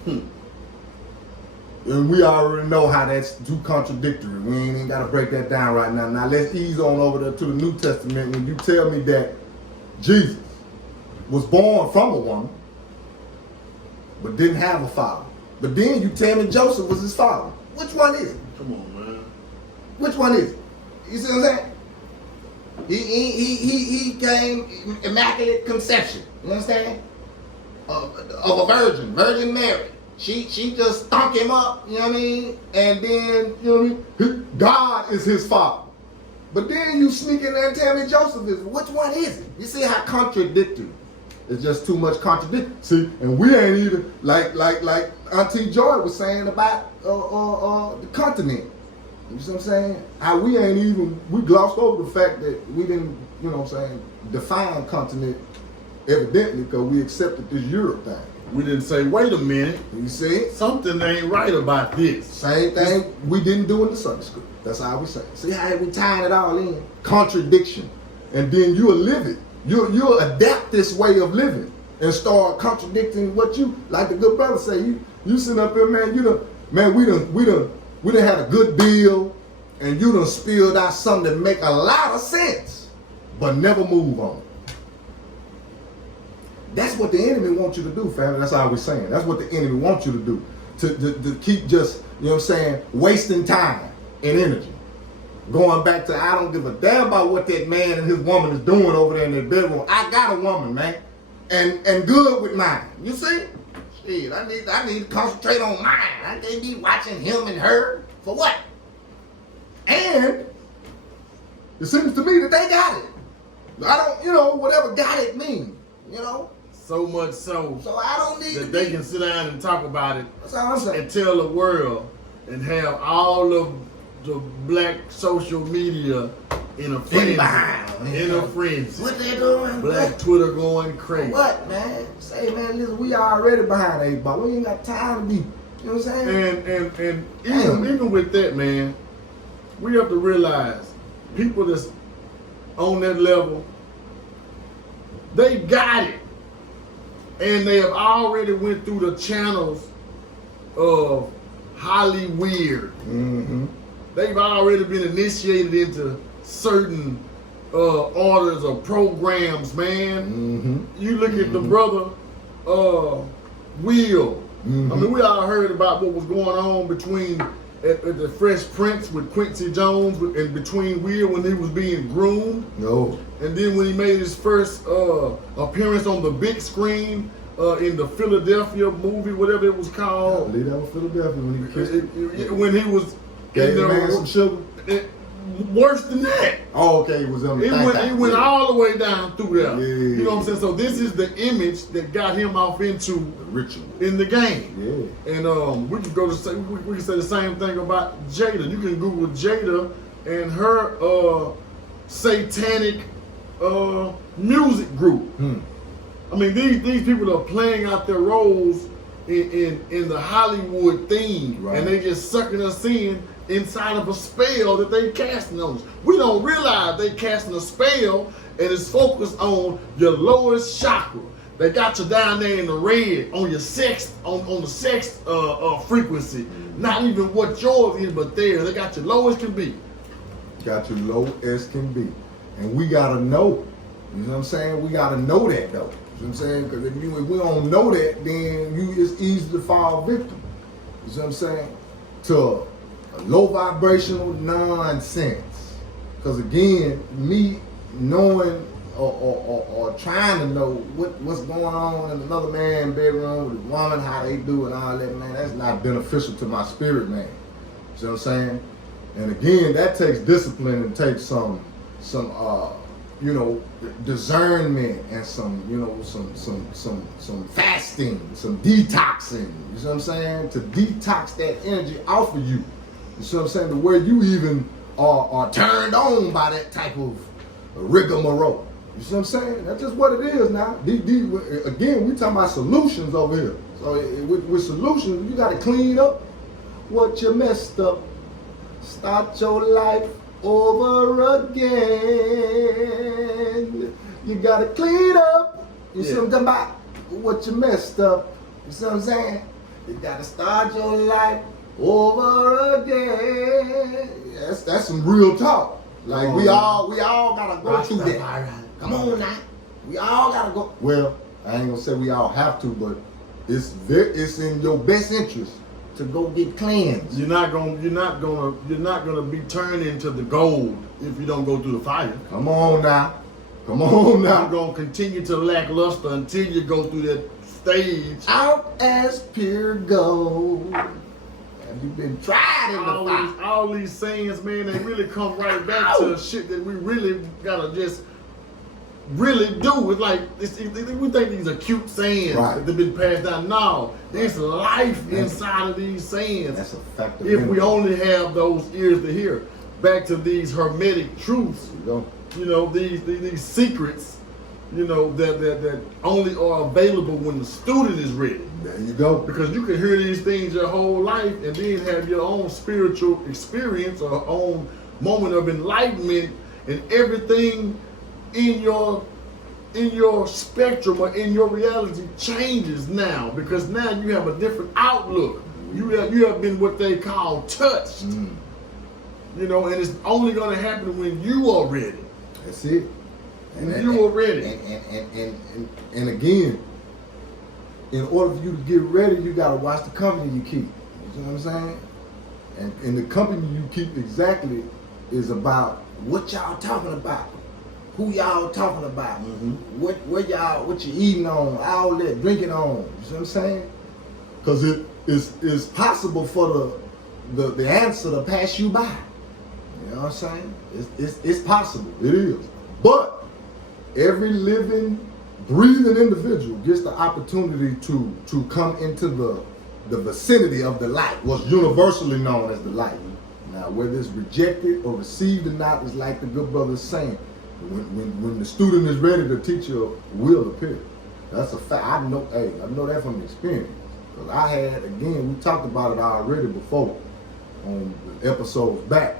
And we already know how that's too contradictory. We ain't even got to break that down right now. Now let's ease on over there to the New Testament when you tell me that Jesus was born from a woman, but didn't have a father. But then you tell me Joseph was his father. Which one is it? Come on, man. Which one is it? You see what I'm saying? He came immaculate conception. You understand? Of a Virgin Mary. She just stunk him up, you know what I mean? And then, you know what I mean? God is his father. But then you sneak in there and tell me Joseph is. Which one is it? You see how contradictory? It's just too much contradiction. See, and we ain't even like Auntie Joy was saying about the continent. You see what I'm saying? How we ain't even, we glossed over the fact that we didn't, you know what I'm saying, define continent evidently because we accepted this Europe thing. We didn't say, wait a minute, You see? something ain't right about this. Same thing we didn't do in the Sunday school. That's how we say it. See how we tying it all in? Contradiction. And then you'll live it. You'll adapt this way of living and start contradicting what you, like the good brother say, you sit up there, man, we done had a good deal and you done spilled out something that make a lot of sense, but never move on it. That's what the enemy wants you to do, family. That's all we're saying. That's what the enemy wants you to do. To keep just, you know what I'm saying, wasting time and energy. Going back to I don't give a damn about what that man and his woman is doing over there in their bedroom. I got a woman, man, and good with mine. You see? Shit, I need to concentrate on mine. I can't be watching him and her for what? And it seems to me that they got it. I don't, whatever got it mean, So much so. So I don't need that they can sit down and talk about it. That's all I'm saying. And tell the world and have all of the black social media in a frenzy. In a frenzy. What they doing? Black Twitter going crazy. What, man? Say, man, listen, we already behind the 8 ball. We ain't got time to be. You know what I'm saying? And even with that, man, we have to realize people that's on that level, they got it. And they have already went through the channels of Hollyweird. Mm-hmm. They've already been initiated into certain orders or programs, man. Mm-hmm. You look at the brother Will. Mm-hmm. I mean, we all heard about what was going on between at the Fresh Prince with Quincy Jones and between Will when he was being groomed. No. And then when he made his first appearance on the big screen in the Philadelphia movie, whatever it was called. I believe that was Philadelphia when he kissed when he was gave the man some sugar. Worse than that. Oh, okay, it was on the It went all the way down through there. Yeah. You know what I'm saying? So this is the image that got him off into the ritual in the game. Yeah. And we can go to say we can say the same thing about Jada. You can Google Jada and her satanic music group. I mean, these people are playing out their roles in the Hollywood theme, right. And they just sucking us in inside of a spell that they casting on us. We don't realize they casting a spell, and it's focused on your lowest chakra. They got you down there in the red on your sex on the sex frequency. Not even what yours is, but there they got you low as can be. Got you low as can be, and we gotta know. You know what I'm saying? We gotta know that though. You know what I'm saying? Because if we don't know that, then it's easy to fall victim. You know what I'm saying? To low vibrational nonsense. Because again, me knowing or trying to know what's going on in another man's bedroom with a woman, how they do and all that, man, that's not beneficial to my spirit, man. You know what I'm saying? And again, that takes discipline and takes some discernment and some fasting, some detoxing. You know what I'm saying? To detox that energy off of you. You see what I'm saying? To where you even are turned on by that type of rigmarole. You see what I'm saying? That's just what it is now. Again, we talking about solutions over here. So with solutions, you got to clean up what you messed up. Start your life over again. You got to clean up. You see what I'm talking about? What you messed up. You see what I'm saying? You got to start your life over again. That's some real talk. Like we all gotta go through that. Come on now. We all gotta go. Well, I ain't gonna say we all have to, but it's in your best interest to go get cleansed. You're not gonna be turned into the gold if you don't go through the fire. Come on now. You're gonna continue to lackluster until you go through that stage. Out as pure gold. You've been tried in the fire. All these sayings, man, they really come right back to shit that we really gotta just really do. It's like we think these are cute sayings that have been passed down. No, there's life inside of these sayings. That's a fact. If we only have those ears to hear. Back to these hermetic truths. These secrets. That only are available when the student is ready. There you go. Because you can hear these things your whole life and then have your own spiritual experience or own moment of enlightenment, and everything in your spectrum or in your reality changes now, because now you have a different outlook. You have been what they call touched. And it's only going to happen when you are ready. That's it. And you are ready. And again, in order for you to get ready, you gotta watch the company you keep. You know what I'm saying? And the company you keep exactly is about what y'all talking about, who y'all talking about, what you eating on, all that drinking on. You see what I'm saying? Because it's possible for the answer to pass you by. You know what I'm saying? It's possible. It is. But every living, breathing individual gets the opportunity to come into the vicinity of the light, what's universally known as the light. Now, whether it's rejected or received or not, is like the good brother is saying. When the student is ready, the teacher will appear. That's a fact. I know that from experience. Because I had, again, we talked about it already before on the episodes back.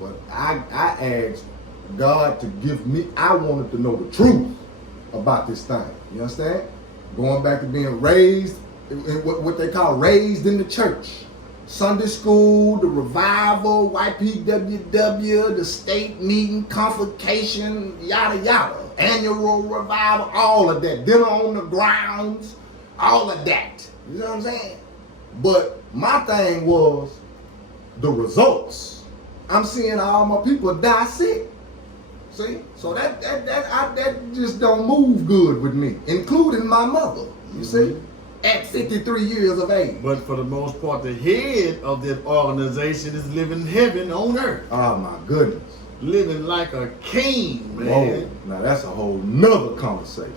But I asked God to give me, I wanted to know the truth about this thing. You understand? Going back to being raised, what they call raised in the church. Sunday school, the revival, YPWW, the state meeting, convocation, yada yada, annual revival, all of that, dinner on the grounds, all of that. You know what I'm saying? But my thing was the results. I'm seeing all my people die sick. See? So that just don't move good with me, including my mother. You see? At 53 years of age. But for the most part, the head of that organization is living heaven on earth. Oh my goodness. Living like a king, man. Whoa. Now that's a whole nother conversation.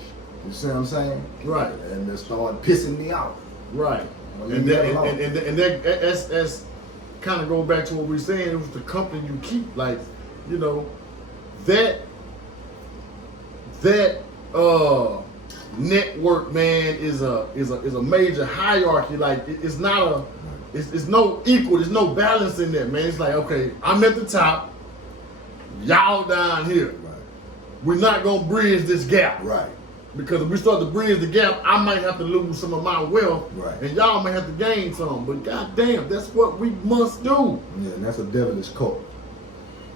You see what I'm saying? Right. And it started pissing me off. Right. Well, And that's kind of go back to what we were saying. It was the company you keep. Like, you know, that network, man, is a major hierarchy. Like it's not it's no equal. There's no balance in that, man. It's like, okay, I'm at the top, y'all down here. Right. We're not gonna bridge this gap. Right. Because if we start to bridge the gap, I might have to lose some of my wealth, Right. and y'all might have to gain some. But goddamn, that's what we must do. Yeah, and that's a devilish cult.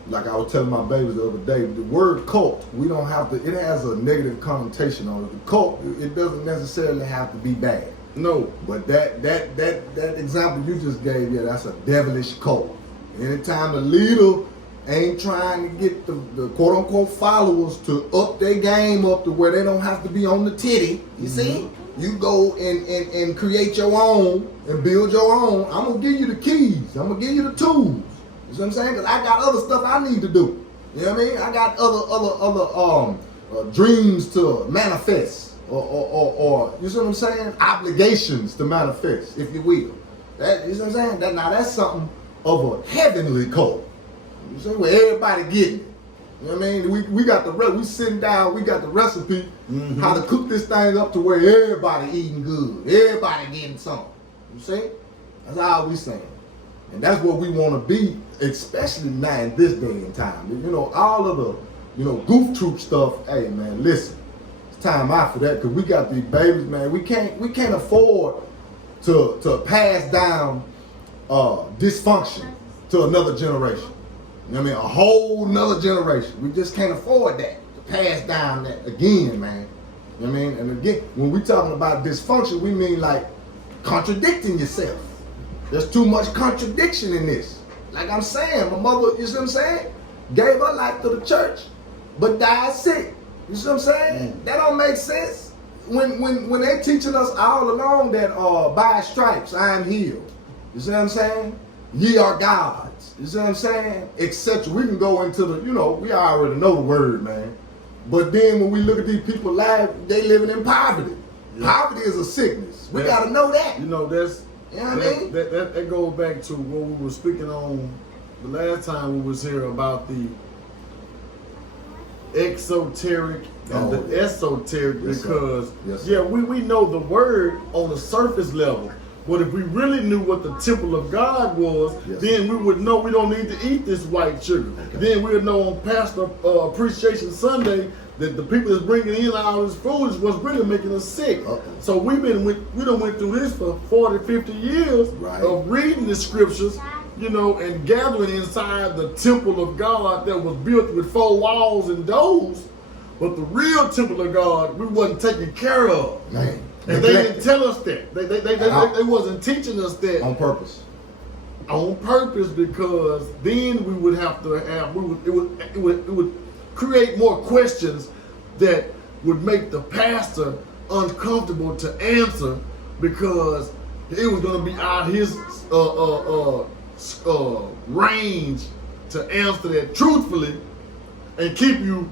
Like I was telling my babies the other day, the word cult, we don't have to, it has a negative connotation on it. The cult, it doesn't necessarily have to be bad. No. But that example you just gave, yeah, that's a devilish cult. Anytime the leader ain't trying to get the quote unquote followers to up their game up to where they don't have to be on the titty, you see? You go and create your own and build your own. I'm gonna give you the keys. I'm gonna give you the tools. You see what I'm saying? Because I got other stuff I need to do. You know what I mean? I got other dreams to manifest, or you see what I'm saying? Obligations to manifest, if you will. That, you see what I'm saying? That's something of a heavenly cult. You see, where everybody getting it. You know what I mean? We got we sitting down. We got the recipe how to cook this thing up to where everybody eating good, everybody getting something. You see? That's all we saying. And that's what we want to be, especially now in this day and time. You know, all of the, goof troop stuff. Hey, man, listen, it's time out for that because we got these babies, man. We can't afford to pass down dysfunction to another generation. You know what I mean? A whole nother generation. We just can't afford that to pass down that again, man. You know what I mean? And again, when we talking about dysfunction, we mean like contradicting yourself. There's too much contradiction in this. Like I'm saying, my mother, you see what I'm saying? Gave her life to the church, but died sick. You see what I'm saying? That don't make sense. When they teaching us all along that by stripes I am healed. You see what I'm saying? Ye are gods. You see what I'm saying? Etc. We can go into the, we already know the word, man. But then when we look at these people live, they living in poverty. Yeah. Poverty is a sickness. We gotta know that. That's. You know what I mean? That goes back to what we were speaking on the last time we was here about the exoteric and the esoteric, because we know the word on the surface level, but if we really knew what the temple of God was, then we would know we don't need to eat this white sugar. Then we would know on Pastor Appreciation Sunday that the people that's bringing in all this food is what's really making us sick. So we done went through this for 40, 50 years of reading the scriptures, and gathering inside the temple of God that was built with 4 walls and doors. But the real temple of God, we wasn't taking care of. Man. And they didn't tell us that. They wasn't teaching us that. On purpose. on purpose, because then we would have to have it would create more questions that would make the pastor uncomfortable to answer, because it was going to be out his range to answer that truthfully and keep you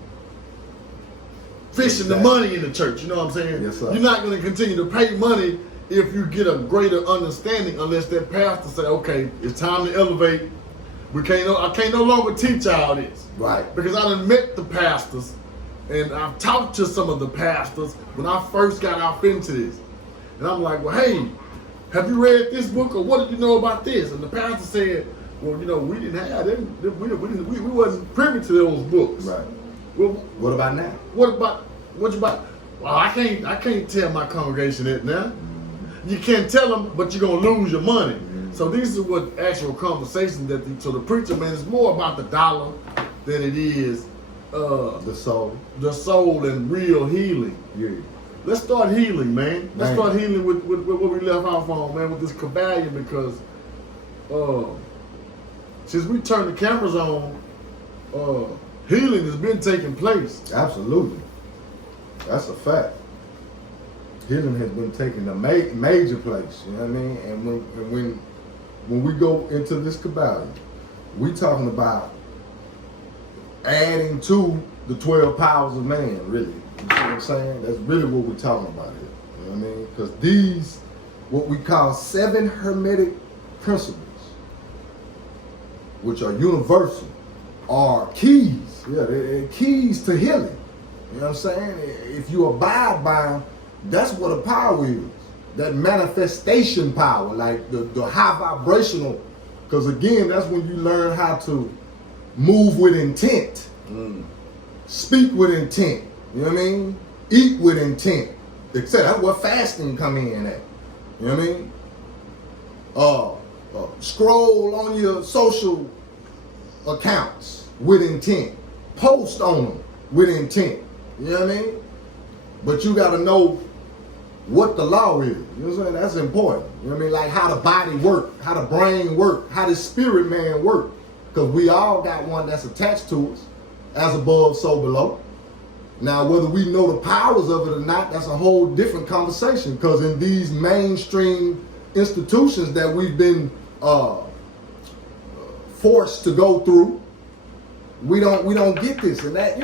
fishing the money in the church. You know what I'm saying? Yes, sir. You're not going to continue to pay money if you get a greater understanding, unless that pastor say, okay, it's time to elevate. I can't no longer teach all this. Right. Because I done met the pastors, and I've talked to some of the pastors when I first got off into this. And I'm like, well, hey, have you read this book, or what did you know about this? And the pastor said, well, we didn't have them. We wasn't privy to those books. Right. Well, What about now? what about? Well, I can't tell my congregation that now. You can't tell them, but you're gonna lose your money. So these are what actual conversations so the preacher, man, is more about the dollar than it is The soul. and real healing. Yeah. Let's start healing, man. Let's Man. start healing with what we left off on, man, with this Kybalion, because since we turned the cameras on, healing has been taking place. Absolutely. That's a fact. Healing has been taking a major place, you know what I mean? And when we go into this Kybalion, we talking about adding to the 12 powers of man, really. You see what I'm saying? That's really what we're talking about here. You know what I mean? Because these, what we call 7 hermetic principles, which are universal, are keys. Yeah, they're keys to healing. You know what I'm saying? If you abide by them, that's what a power is. That manifestation power, like the high vibrational, because again, that's when you learn how to move with intent, speak with intent, you know what I mean? Eat with intent, etc. That's what fasting come in at, you know what I mean? Scroll on your social accounts with intent, post on them with intent, you know what I mean? But you got to know what the law is. You know what I'm saying? That's important. You know what I mean? Like how the body work, how the brain work, how the spirit man work. Because we all got one that's attached to us, as above, so below. Now, whether we know the powers of it or not, that's a whole different conversation. Because in these mainstream institutions that we've been forced to go through, we don't get this. And that,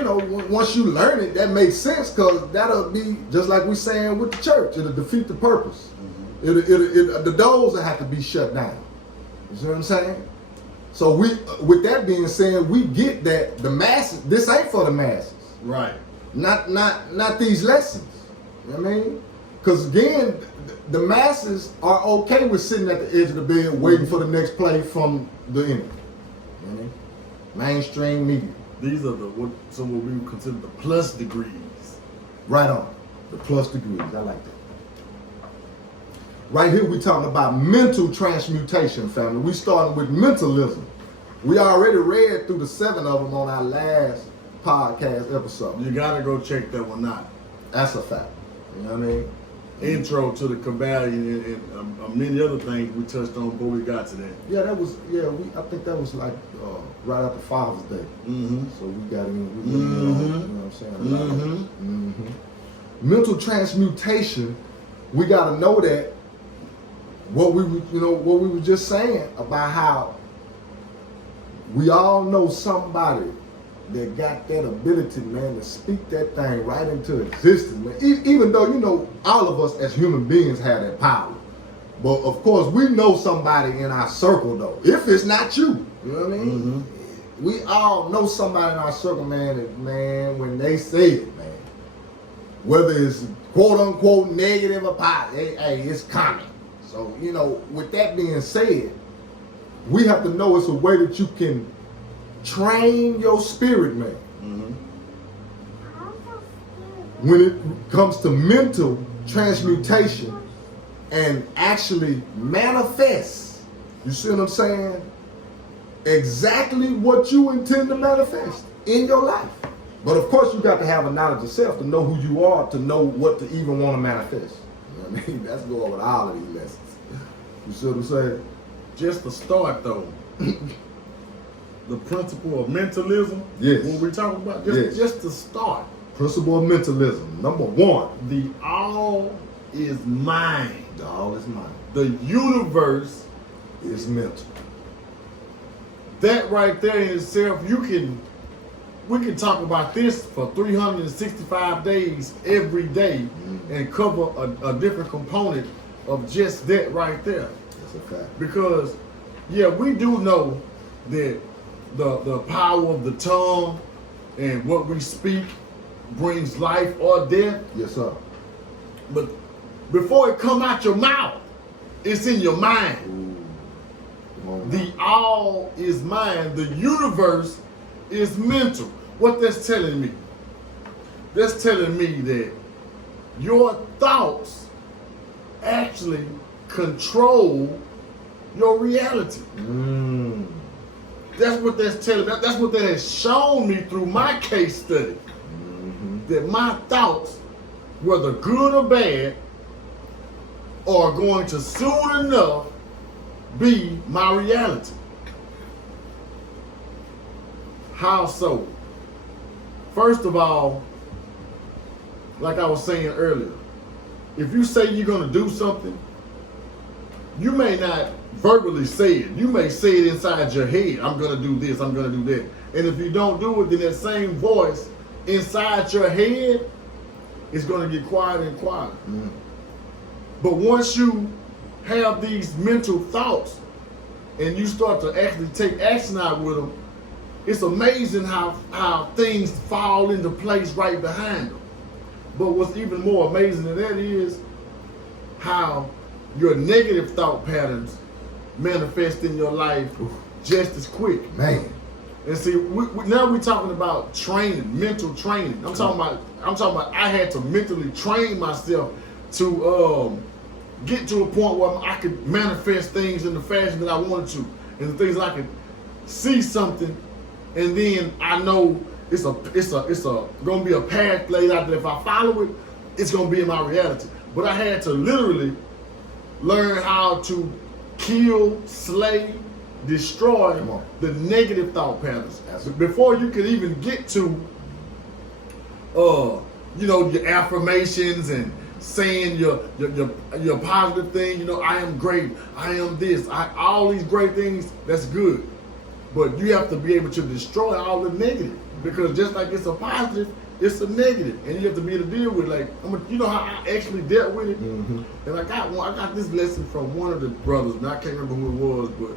once you learn it, that makes sense, because that'll be just like we saying with the church. It'll defeat the purpose. The doors will have to be shut down. You see what I'm saying? So with that being said, we get that the masses, this ain't for the masses. Right. Not these lessons. You know what I mean? Because again, the masses are okay with sitting at the edge of the bed waiting for the next play from the enemy. You know what I mean? Mainstream media. These are what we would consider the plus degrees. Right on. The plus degrees. I like that. Right here we talking about mental transmutation, family. We starting with mentalism. We already read through the 7 of them on our last podcast episode. You gotta go check that one out. That's a fact. You know what I mean? Intro to the Kybalion and many other things we touched on before we got to that. Yeah, I think that was like right after Father's Day. Mm-hmm. So we got in, you know what I'm saying? Mental transmutation, we gotta know that what we were just saying about how we all know somebody that got that ability, man, to speak that thing right into existence, man. Even though, all of us as human beings have that power. But of course, we know somebody in our circle, though. If it's not you, you know what I mean? We all know somebody in our circle, man, that, man, when they say it, man, whether it's quote unquote negative or positive, hey, it's coming. So, with that being said, we have to know it's a way that you can train your spirit, man. When it comes to mental transmutation and actually manifest, you see what I'm saying? Exactly what you intend to manifest in your life. But of course, you got to have a knowledge of self to know who you are, to know what to even want to manifest. You know what I mean? That's going with all of these lessons. You see what I'm saying? just to start though, the principle of mentalism. Yes. What we talking about? Just to start. Principle of mentalism. Number one. The all is mind. The all is mine. The universe Is mental. That right there in itself, we can talk about this for 365 days every day and cover a different component of just that right there. That's a fact. Because, yeah, we do know that the power of the tongue and what we speak brings life or death. Yes, sir. But before it come out your mouth, it's in your mind. Ooh. Come on. The all is mind. The universe is mental. What that's telling me? That's telling me that your thoughts actually control your reality. That's what that's telling me. That's what that has shown me through my case study. That my thoughts, whether good or bad, are going to soon enough be my reality. How so? First of all, like I was saying earlier, if you say you're going to do something, you may not verbally say it. You may say it inside your head. I'm going to do this. I'm going to do that. And if you don't do it, then that same voice inside your head is going to get quieter and quieter. But once you have these mental thoughts and you start to actually take action out with them, it's amazing how things fall into place right behind them. But what's even more amazing than that is how your negative thought patterns manifest in your life just as quick. Man. And see, now we're talking about training, mental training. I'm talking about I had to mentally train myself to get to a point where I could manifest things in the fashion that I wanted to, and the things that I could see something, and then I know it's gonna be a path laid out that if I follow it, it's gonna be in my reality. But I had to literally learn how to kill, slay, destroy the negative thought patterns. Before you could even get to your affirmations and saying your positive thing, I am great, I am this, all these great things, that's good. But you have to be able to destroy all the negative, because just like it's a positive, it's a negative, and you have to be able to deal with it. Like, how I actually dealt with it. And I got this lesson from one of the brothers, and I can't remember who it was, but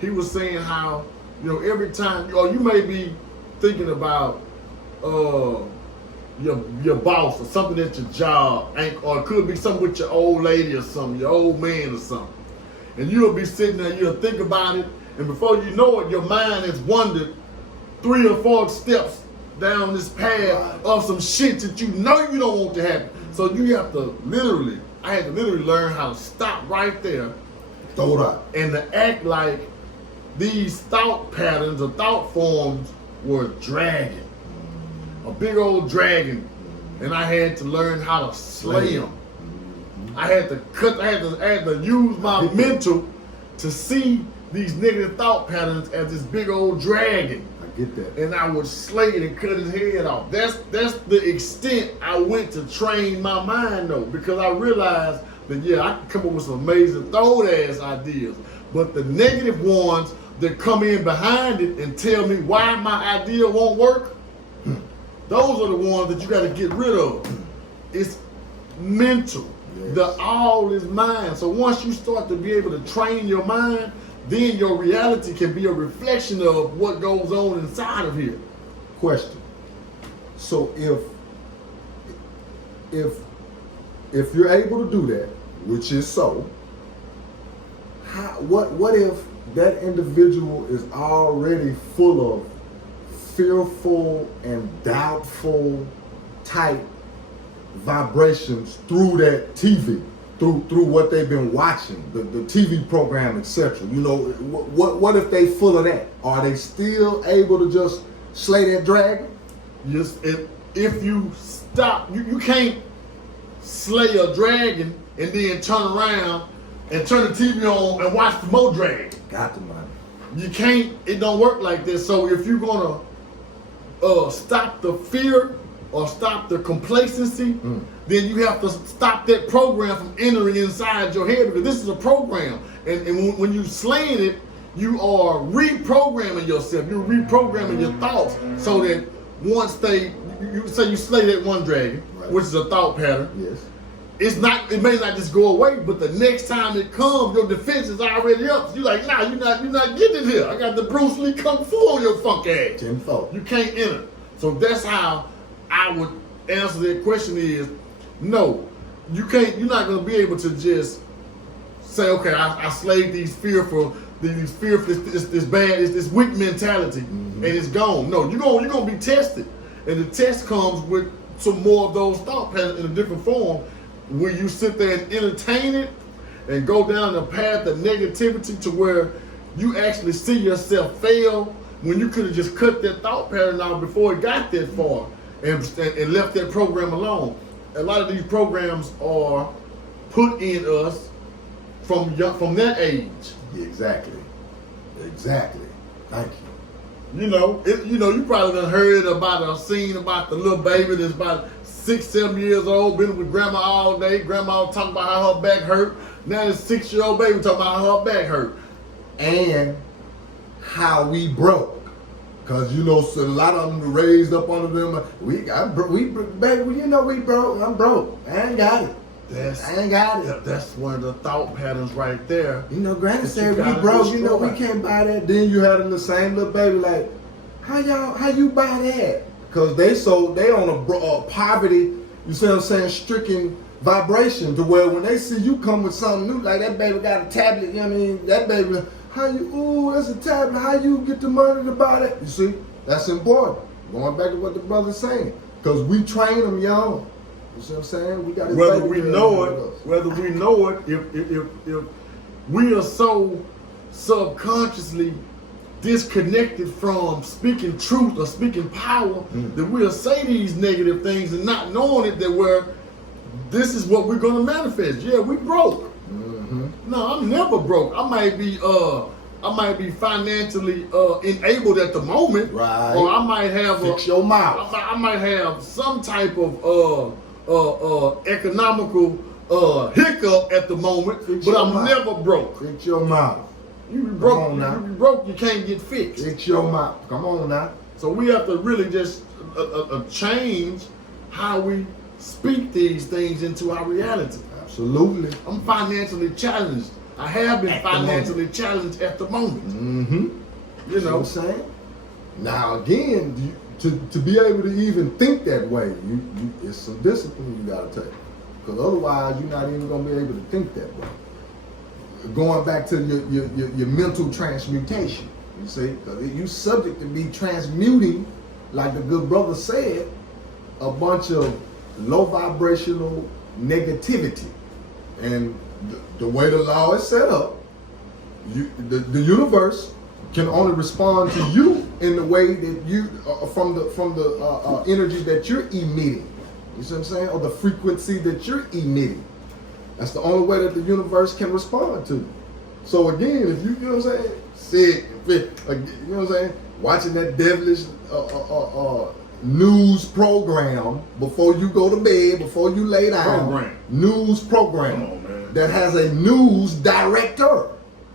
he was saying how, every time, you may be thinking about your boss or something at your job, or it could be something with your old lady or something, your old man or something. And you'll be sitting there, you'll think about it, and before you know it, your mind has wandered 3 or 4 steps down this path of some shit that you don't want to happen. So you have to I had to literally learn how to stop right there, throw it out, and to act like these thought patterns or thought forms were a dragon, a big old dragon, and I had to learn how to slay them. I had to use my mental to see these negative thought patterns as this big old dragon. I get that. And I would slay it and cut his head off. That's the extent I went to train my mind though, because I realized that I can come up with some amazing throw-ass ideas, but the negative ones that come in behind it and tell me why my idea won't work, those are the ones that you got to get rid of. It's mental. Yes. The all is mind. So once you start to be able to train your mind, then your reality can be a reflection of what goes on inside of here. Question. So if you're able to do that, which is so, what if that individual is already full of fearful and doubtful type vibrations through that TV? Through what they've been watching, the TV program, etc. What if they full of that? Are they still able to just slay that dragon? Yes, if you stop, you can't slay a dragon and then turn around and turn the TV on and watch the Mo Drag. Got the money. You can't, it don't work like this. So if you're gonna stop the fear or stop the complacency, then you have to stop that program from entering inside your head, because this is a program. And when you slaying it, you are reprogramming yourself. You're reprogramming your thoughts so that once you say you slay that one dragon, right, which is a thought pattern. Yes. It may not just go away, but the next time it comes, your defense is already up. So you're like, nah, you're not getting it here. I got the Bruce Lee Kung Fu on your funk ass. Tenfold. You can't enter. So that's how I would answer that question is, no, you can't, you're not gonna be able to just say, okay, I slayed this bad, this weak mentality, and it's gone. No, you're gonna be tested. And the test comes with some more of those thought patterns in a different form, where you sit there and entertain it and go down the path of negativity to where you actually see yourself fail when you could have just cut that thought pattern out before it got that far and left that program alone. A lot of these programs are put in us from that age. Yeah, exactly. Thank you. You probably done heard about or seen about the little baby that's about 6, 7 years old, been with grandma all day. Grandma talking about how her back hurt. Now this 6-year-old baby talking about how her back hurt. And how we broke. Cause so a lot of them raised up under them. Baby, we broke. I'm broke. I ain't got it. I ain't got it. That's one of the thought patterns right there. Granny said we broke. We can't buy that. Then you had them the same little baby like, how you buy that? Cause they on a poverty, you see what I'm saying, stricken vibration to where when they see you come with something new, like that baby got a tablet, you know what I mean? That baby, that's a tablet, how you get the money to buy that? You see, that's important. Going back to what the brother's saying. Cause we train them young. You see what I'm saying? We got whether we know it, if we are so subconsciously disconnected from speaking truth or speaking power, that we'll say these negative things and not knowing it, that this is what we're gonna manifest. Yeah, we broke. No, I'm never broke. I might be financially enabled at the moment, right? Or I might have Fix your mouth. I might have some type of economical hiccup at the moment, but I'm never broke. Fix your mouth. You be broke. You be broke. You can't get fixed. Fix your mouth. Come on now. So we have to really just change how we speak these things into our reality. Absolutely. I'm financially challenged. I have been financially challenged at the moment. You know what I'm saying? Now again, to be able to even think that way, it's some discipline you gotta take. Because otherwise you're not even gonna be able to think that way. Going back to your mental transmutation, you see, because you're subject to be transmuting, like the good brother said, a bunch of low vibrational negativity. And the way the law is set up, the universe can only respond to you in the way that you from the energy that you're emitting. You see what I'm saying? Or the frequency that you're emitting. That's the only way that the universe can respond to. So again, if you know what I'm saying, sick, you know what I'm saying, watching that devilish news program before you go to bed, before you lay down, news program that has a news director.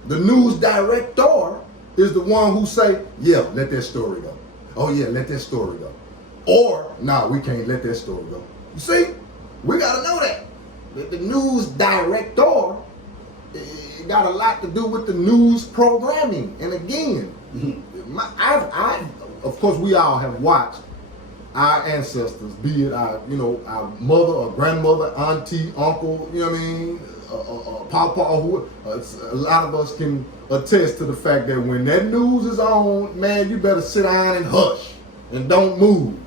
The news director is the one who say, yeah, let that story go. Oh yeah, let that story go. Or, no, we can't let that story go. You see, we gotta know that. The news director, it got a lot to do with the news programming. And again, of course, we all have watched our ancestors, be it our mother or grandmother, auntie, uncle, you know what I mean, papa, who a lot of us can attest to the fact that when that news is on, man, you better sit down and hush and don't move.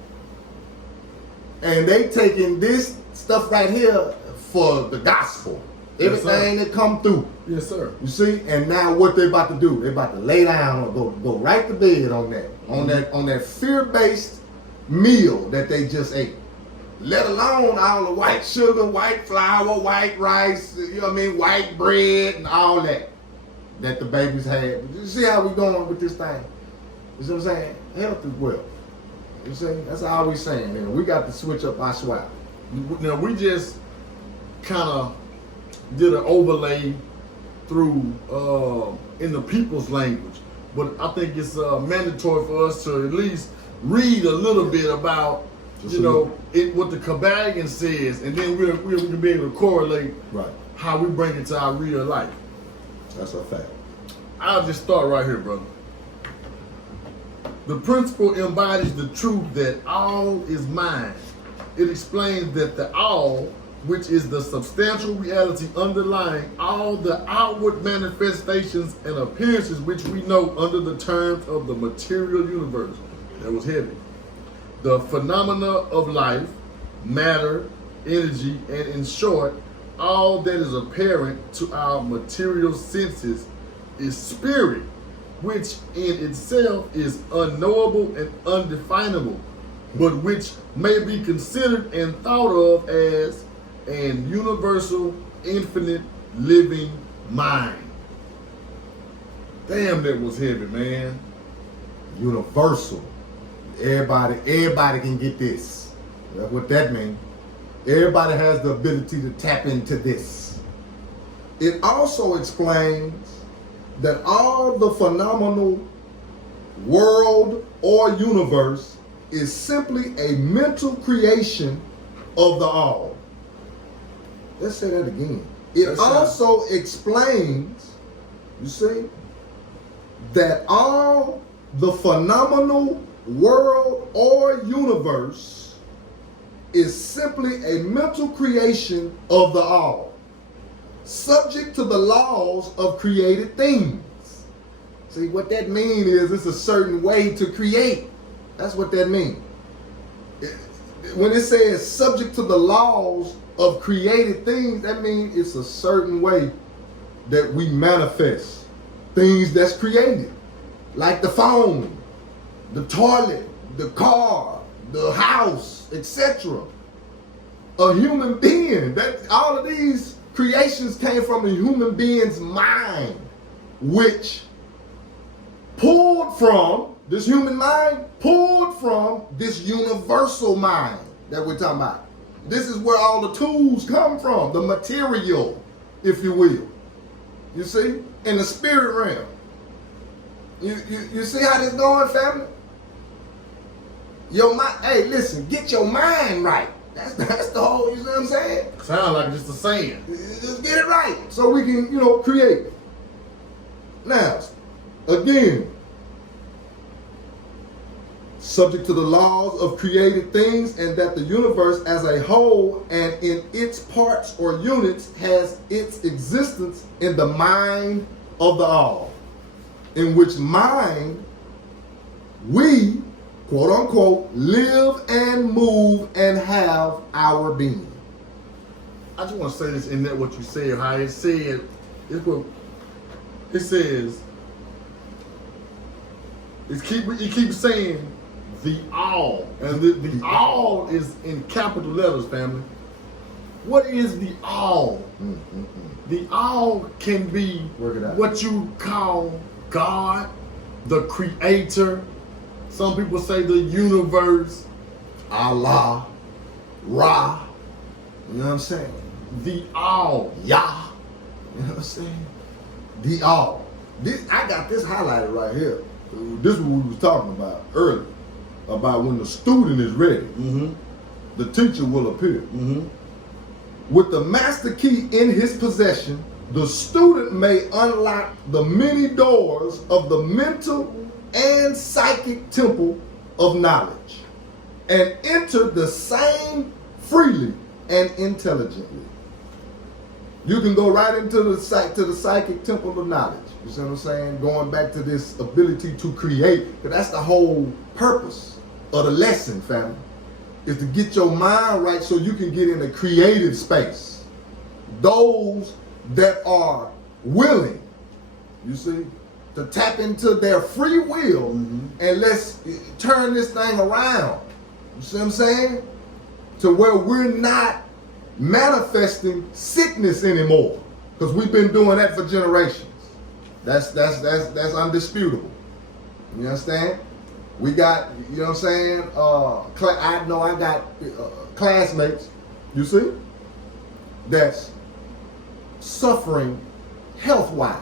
And they taking this stuff right here for the gospel. Everything that come through. Yes, sir. You see? And now what they about to do? They about to lay down or go right to bed on that. On that fear-based meal that they just ate. let alone all the white sugar, white flour, white rice, you know what I mean, white bread and all that the babies had. You see how we going with this thing? You see what I'm saying? Health is wealth. You see? That's all we saying here. We got to switch up our swag. Now, we just kind of did an overlay through in the people's language, but I think it's mandatory for us to at least read a little bit about, what the Kybalion says, and then we'll be able to correlate how we bring it to our real life. That's a fact. I'll just start right here, brother. The principle embodies the truth that all is mind. It explains that the all, which is the substantial reality underlying all the outward manifestations and appearances which we know under the terms of the material universe. That was heavy. The phenomena of life, matter, energy, and in short, all that is apparent to our material senses is spirit, which in itself is unknowable and undefinable, but which may be considered and thought of as an universal, infinite, living mind. Damn, that was heavy, man. Universal. Everybody can get this. That's what that means. Everybody has the ability to tap into this. It also explains that all the phenomenal world or universe is simply a mental creation of the all. Let's say that again. It also explains, you see, that all the phenomenal world or universe is simply a mental creation of the all, subject to the laws of created things. See, what that means is it's a certain way to create. That's what that means. When it says subject to the laws of created things, that means it's a certain way that we manifest things that's created. Like the phone, the toilet, the car, the house, etc. A human being. All of these creations came from a human being's mind, which pulled from this human mind, pulled from this universal mind that we're talking about. This is where all the tools come from, the material, if you will. You see? In the spirit realm. You see how this going, family? Your mind, hey, listen, get your mind right. That's the whole, you know what I'm saying? Sound like just a saying. Just get it right so we can, create. Now, again, subject to the laws of created things, and that the universe as a whole and in its parts or units has its existence in the mind of the all, in which mind we, quote unquote, live and move and have our being. I just want to say this in that what you said, how it said, it says, it keeps saying the all, and the all is in capital letters, family. What is the all? The all can be what you call God, the creator. Some people say the universe, Allah, Ra. You know what I'm saying? the all. Yah. You know what I'm saying? The all. I got this highlighted right here. This is what we was talking about earlier. About when the student is ready, the teacher will appear. With the master key in his possession, the student may unlock the many doors of the mental and psychic temple of knowledge and enter the same freely and intelligently. You can go right into the psychic temple of knowledge. You see what I'm saying? Going back to this ability to create, because that's the whole purpose of the lesson, family, is to get your mind right so you can get in a creative space. Those that are willing, you see, to tap into their free will and let's turn this thing around. You see what I'm saying? to where we're not manifesting sickness anymore, because we've been doing that for generations. That's undisputable. You understand? We got, you know what I'm saying? I know I got classmates, you see, that's suffering health-wise.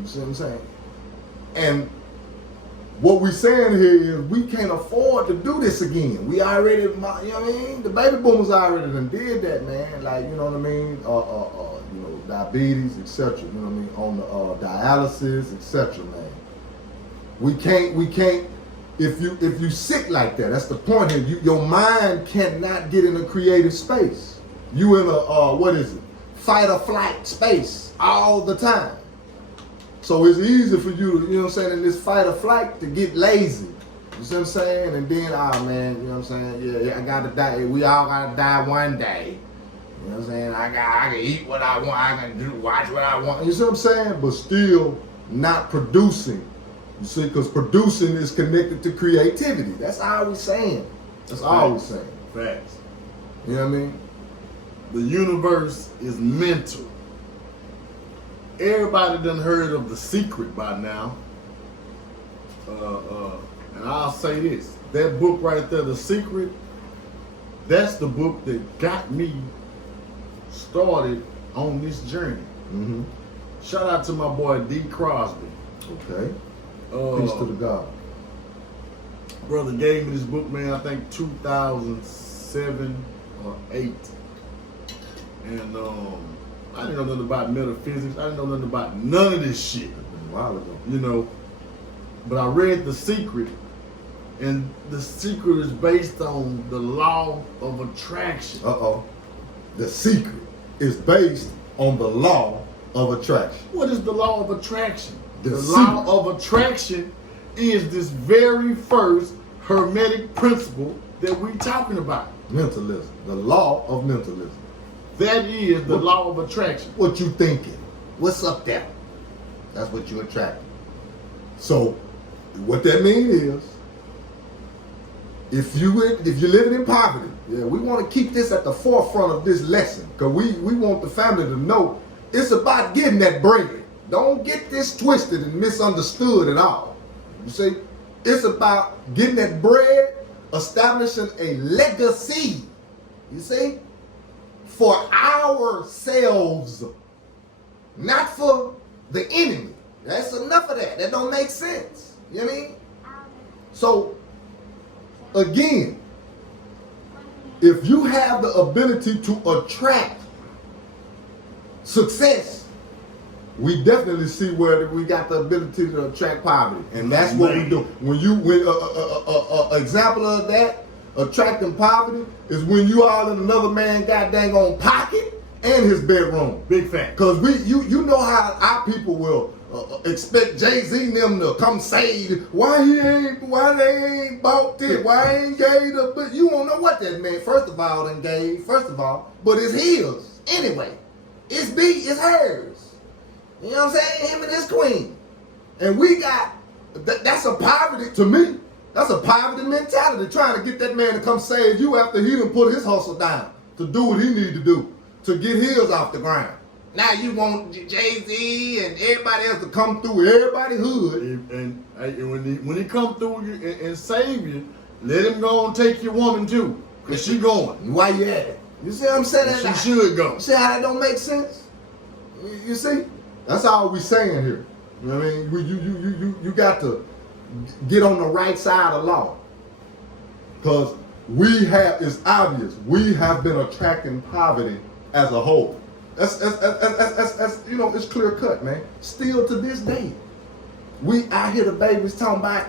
You see what I'm saying? And what we're saying here is we can't afford to do this again. We already, you know what I mean? The baby boomers already done did that, man. Like, you know what I mean? You know, diabetes, etc. You know what I mean? On the dialysis, etc. Man. We can't. If you sick like that, that's the point here. Your mind cannot get in a creative space. You in a what is it? Fight or flight space all the time. So it's easy for you to, you know what I'm saying, in this fight or flight to get lazy. You see what I'm saying? And then, oh man, you know what I'm saying? Yeah, I gotta die. We all gotta die one day. You know what I'm saying? I can eat what I want. I can watch what I want. You see what I'm saying? But still not producing. You see, because producing is connected to creativity. That's all we're saying. That's all we're saying. Facts. You know what I mean? The universe is mental. Everybody done heard of The Secret by now. And I'll say this. That book right there, The Secret, that's the book that got me started on this journey. Mm-hmm. Shout out to my boy D. Crosby. Okay. Peace to the God. Brother gave me this book, man, I think 2007 or 8. And I didn't know nothing about metaphysics. I didn't know nothing about none of this shit. A while ago. You know. But I read The Secret, and The Secret is based on the law of attraction. The Secret is based on the law of attraction. What is the law of attraction? The secret. law of attraction is this very first hermetic principle that we're talking about. Mentalism. The law of mentalism. That is the law of attraction. What you thinking? What's up there? That's what you attract. So, what that means is, if you're living in poverty, yeah, we want to keep this at the forefront of this lesson, because we want the family to know it's about getting that bread. Don't get this twisted and misunderstood at all. You see, it's about getting that bread, establishing a legacy. You see, for ourselves, not for the enemy. That's enough of that. That don't make sense. You know what I mean? So, again, if you have the ability to attract success, we definitely see where we got the ability to attract poverty, and that's what we do. When example of that, attracting poverty, is when you all in another man got dang on pocket and his bedroom. Big fact. Cause you know how our people will expect Jay-Z and them to come save. Why they ain't bought this? Why ain't gave the? But you won't know what that meant. First of all, then gave. First of all, but it's his anyway. It's hers. You know what I'm saying? Him and his queen. And we got, that's a poverty, to me, that's a poverty mentality, trying to get that man to come save you after he done put his hustle down to do what he need to do, to get his off the ground. Now you want Jay-Z and everybody else to come through everybody's hood. And when he come through you and save you, let him go and take your woman too, because she going. Why you at it? You see what I'm saying? She should go. You see how that don't make sense? You see? That's all we saying here. You know what I mean? You got to get on the right side of law. Because it's obvious, we have been attracting poverty as a whole. That's you know, it's clear cut, man. Still to this day. I hear the babies talking about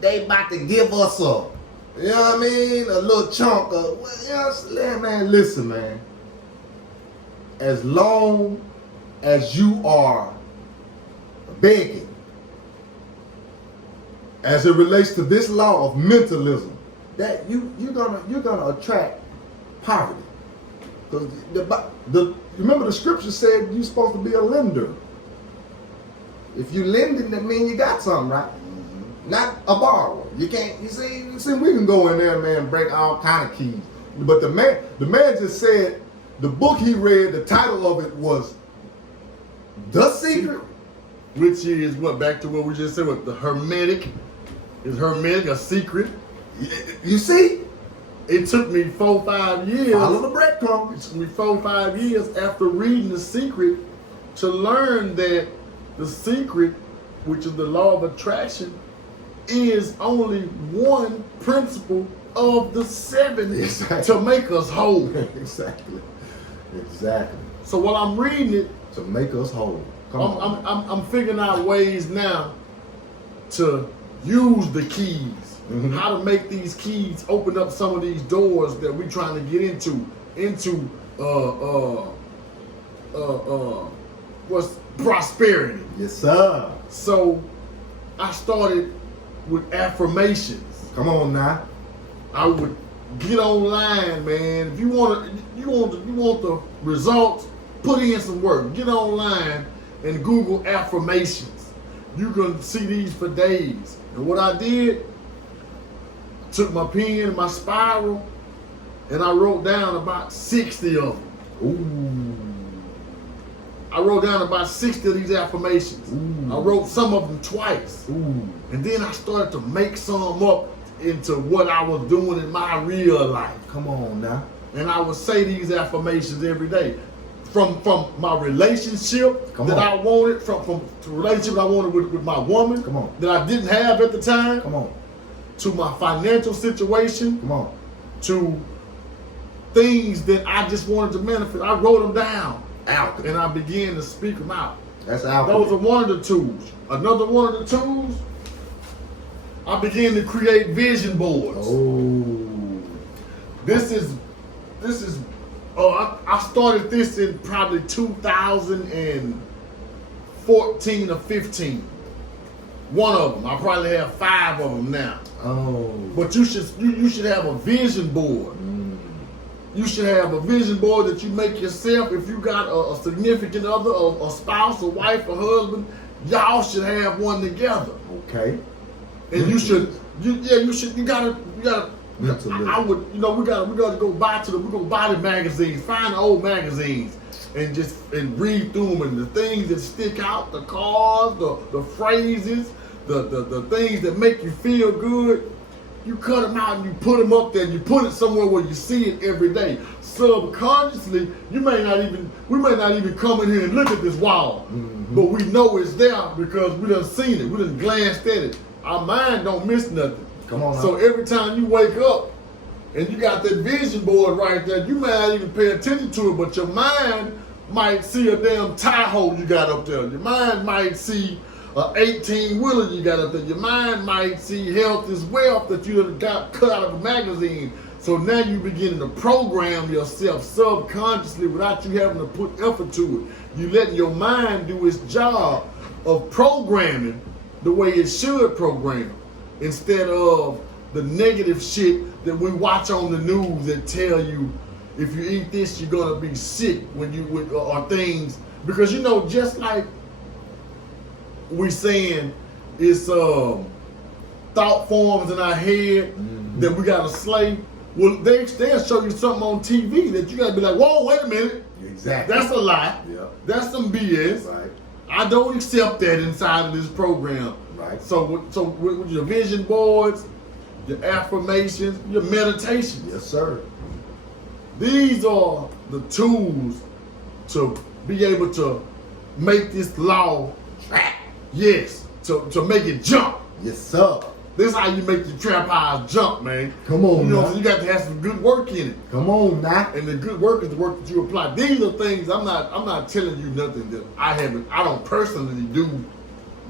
they about to give us a, you know what I mean, a little chunk of, man, listen, man. As long as you are begging, as it relates to this law of mentalism, that you're gonna attract poverty. Because remember the scripture said you're supposed to be a lender. If you lending, that means you got something, right? Mm-hmm. Not a borrower. You can't. You see, we can go in there, man, break all kind of keys. But the man just said the book he read, the title of it was The Secret. Which is what, back to what we just said, what the Hermetic. Is Hermetic a secret? You see? It took me 4-5 years. Follow the breadcrumbs. It took me 4-5 years after reading The Secret to learn that The Secret, which is the law of attraction, is only one principle of the 7 Exactly. to make us whole. Exactly. So while I'm reading it, To make us whole. Come on. I'm figuring out ways now to use the keys. Mm-hmm. How to make these keys open up some of these doors that we're trying to get into what's prosperity. Yes, sir. So I started with affirmations. Come on now. I would get online, man. If you want the results, put in some work. Get online and Google affirmations. You can see these for days. And what I did, took my pen and my spiral, and I wrote down about 60 of them. Ooh. I wrote down about 60 of these affirmations. Ooh. I wrote some of them twice. Ooh. And then I started to make some up into what I was doing in my real life. Come on now. And I would say these affirmations every day. From my relationship Come that on. I wanted, from the relationship I wanted with my woman Come on. that I didn't have at the time, Come on. to my financial situation, Come on. to things that I just wanted to manifest. I wrote them down Alchemy. and I began to speak them out. That's alchemy. Those are one of the tools. Another one of the tools, I began to create vision boards. Oh. This is I started this in probably 2014 or 15. One of them. I probably have 5 of them now. Oh. But you should have a vision board. You should have a vision board that you make yourself. If you got a significant other, a spouse, a wife, a husband, y'all should have one together. Okay. And you gotta. Mentally. I would, we gotta go buy the magazines, find the old magazines, and read through them, and the things that stick out, the cars, the phrases, the things that make you feel good. You cut them out and you put them up there, and you put it somewhere where you see it every day. Subconsciously, we may not even come in here and look at this wall, but we know it's there because we done seen it, we done glanced at it. Our mind don't miss nothing. Come on now. So every time you wake up and you got that vision board right there, you may not even pay attention to it, but your mind might see a damn Tahoe you got up there. Your mind might see a 18-wheeler you got up there. Your mind might see health is wealth that you done got cut out of a magazine. So now you beginning to program yourself subconsciously without you having to put effort to it. You letting your mind do its job of programming the way it should program, instead of the negative shit that we watch on the news that tell you if you eat this you're gonna be sick or things, because just like we saying it's thought forms in our head that we gotta slay. Well, they'll show you something on TV that you gotta be like, whoa, wait a minute. Exactly. That's a lie. Yeah. That's some BS. Right. I don't accept that inside of this program. Right. So with your vision boards, your affirmations, your meditation. Yes, sir. These are the tools to be able to make this law, yes, to make it jump. Yes, sir. This is how you make your trap house jump, man. Come on, so man. you got to have some good work in it. Come on now. And the good work is the work that you apply. These are things I'm not telling you nothing that I don't personally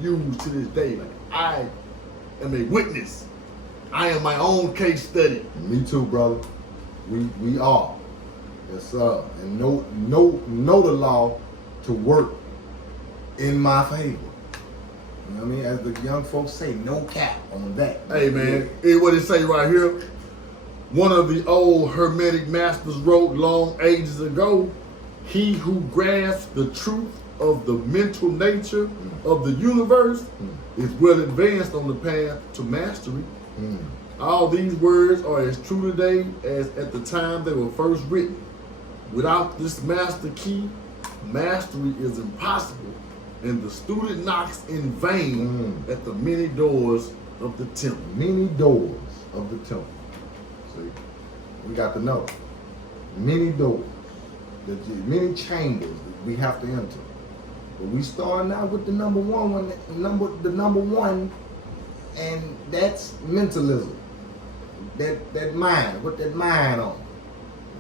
use to this day. Like, I am a witness. I am my own case study. Me too, brother. We are. Yes, sir. And know the law to work in my favor. You know what I mean? As the young folks say, no cap on that. Hey, man, what it say right here? One of the old Hermetic masters wrote long ages ago, he who grasps the truth of the mental nature of the universe is well advanced on the path to mastery. All these words are as true today as at the time they were first written. Without this master key, mastery is impossible, and the student knocks in vain at the many doors of the temple. Many doors of the temple. See, we got to know. Many doors, many chambers that we have to enter. But we starting out with the number one, the number one, and that's mentalism. That mind, what that mind on.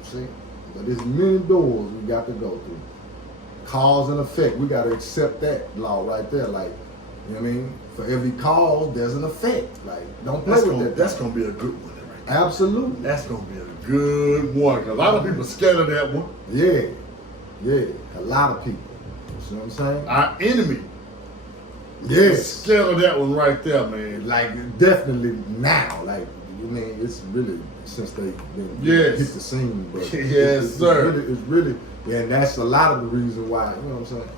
See? But there's many doors we got to go through. Cause and effect, we got to accept that law right there. Like, you know what I mean? For every cause, there's an effect. Like, don't play with that. That's going to be a good one right there. Absolutely. That's going to be a good one. Because a lot of people scared of that one. Yeah. A lot of people. You see what I'm saying? Our enemy. Yes. Scared of that one right there, man. Like, definitely now. Like, I mean, it's really since they've been hit the scene. But yes, sir. It's really, and that's a lot of the reason why, you know what I'm saying?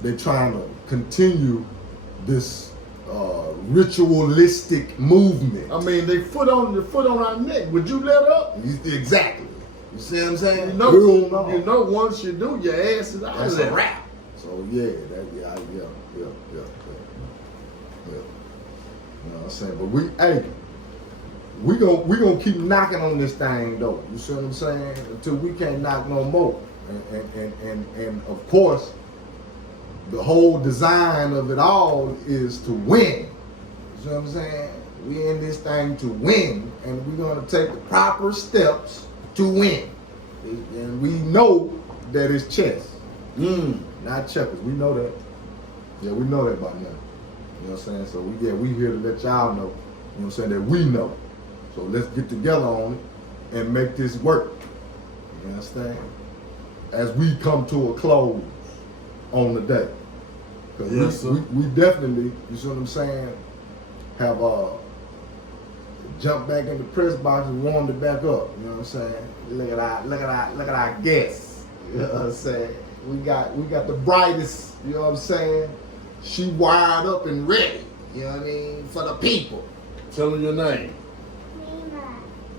They're trying to continue this ritualistic movement. I mean, they foot on our neck. Would you let up? Exactly. You see what I'm saying? You know, once you do, your ass is out That's of there. a wrap. So yeah. You know what I'm saying? But we gonna keep knocking on this thing though. You see what I'm saying? Until we can't knock no more. And of course, the whole design of it all is to win. You see what I'm saying? We in this thing to win, and we're gonna take the proper steps to win. And we know that it's chess, not checkers. We know that. Yeah, we know that by now. You know what I'm saying? So we here to let y'all know. You know what I'm saying? That we know. So let's get together on it and make this work. You understand? As we come to a close on the day. Yes, we definitely, you see what I'm saying, have jumped back in the press box and warmed it back up. You know what I'm saying? Look at our guests. You know what I'm saying? We got the brightest, you know what I'm saying? She wired up and ready, you know what I mean, for the people. Tell her your name.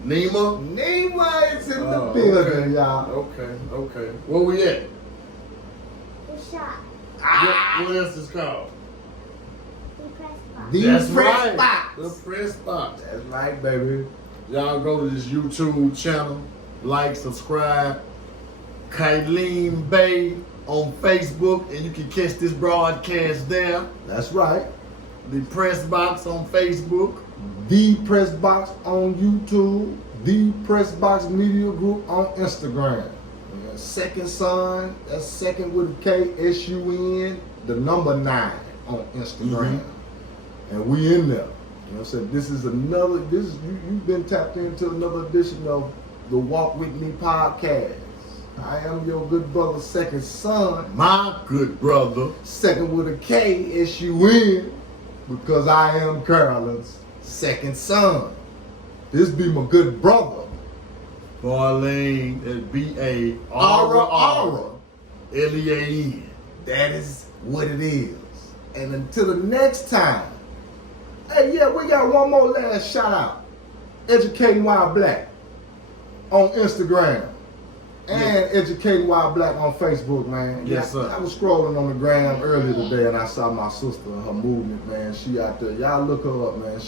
Nima? Nima is in the building, y'all. Okay. Where we at? The shop. What else is called? The press box. The press box. The press box. That's right, baby. Y'all go to this YouTube channel, like, subscribe. Kybalion Bay on Facebook, and you can catch this broadcast there. That's right. The press box on Facebook. The Press Box on YouTube, The Press Box Media Group on Instagram. Second Son, that's second with a K, S-U-N, the number 9 on Instagram. And we in there. You know what I'm saying? You've been tapped into another edition of the Walk With Me podcast. I am your good brother, Second Son. My good brother. Second with a K, S-U-N, because I am Carolyn's second son. This be my good brother. Barlane, that's B-A-R-R-L-E-A-N. That is what it is. And until the next time, hey, yeah, we got one more last shout out. Educating While Black on Instagram. And Educating While Black on Facebook, man. Yes, sir. I was scrolling on the gram earlier today and I saw my sister and her movement, man. She out there. Y'all look her up, man.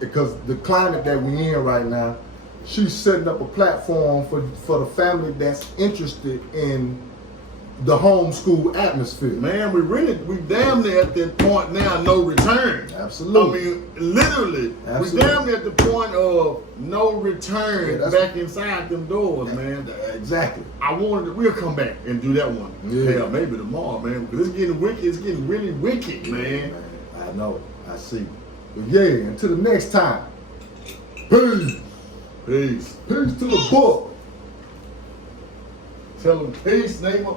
Because the climate that we in right now, she's setting up a platform for the family that's interested in the homeschool atmosphere. Man, we damn near at that point now, no return. Absolutely. I mean, literally, Absolutely. we damn near at the point of no return back inside them doors, man. Exactly. We'll come back and do that one. Yeah. Hell, maybe tomorrow, man, because it's getting wicked. It's getting really wicked, man. I know. I see. But yeah, until the next time. Peace. Peace. Peace to the book. Tell them peace, neighbor.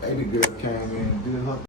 Baby girl came in and did her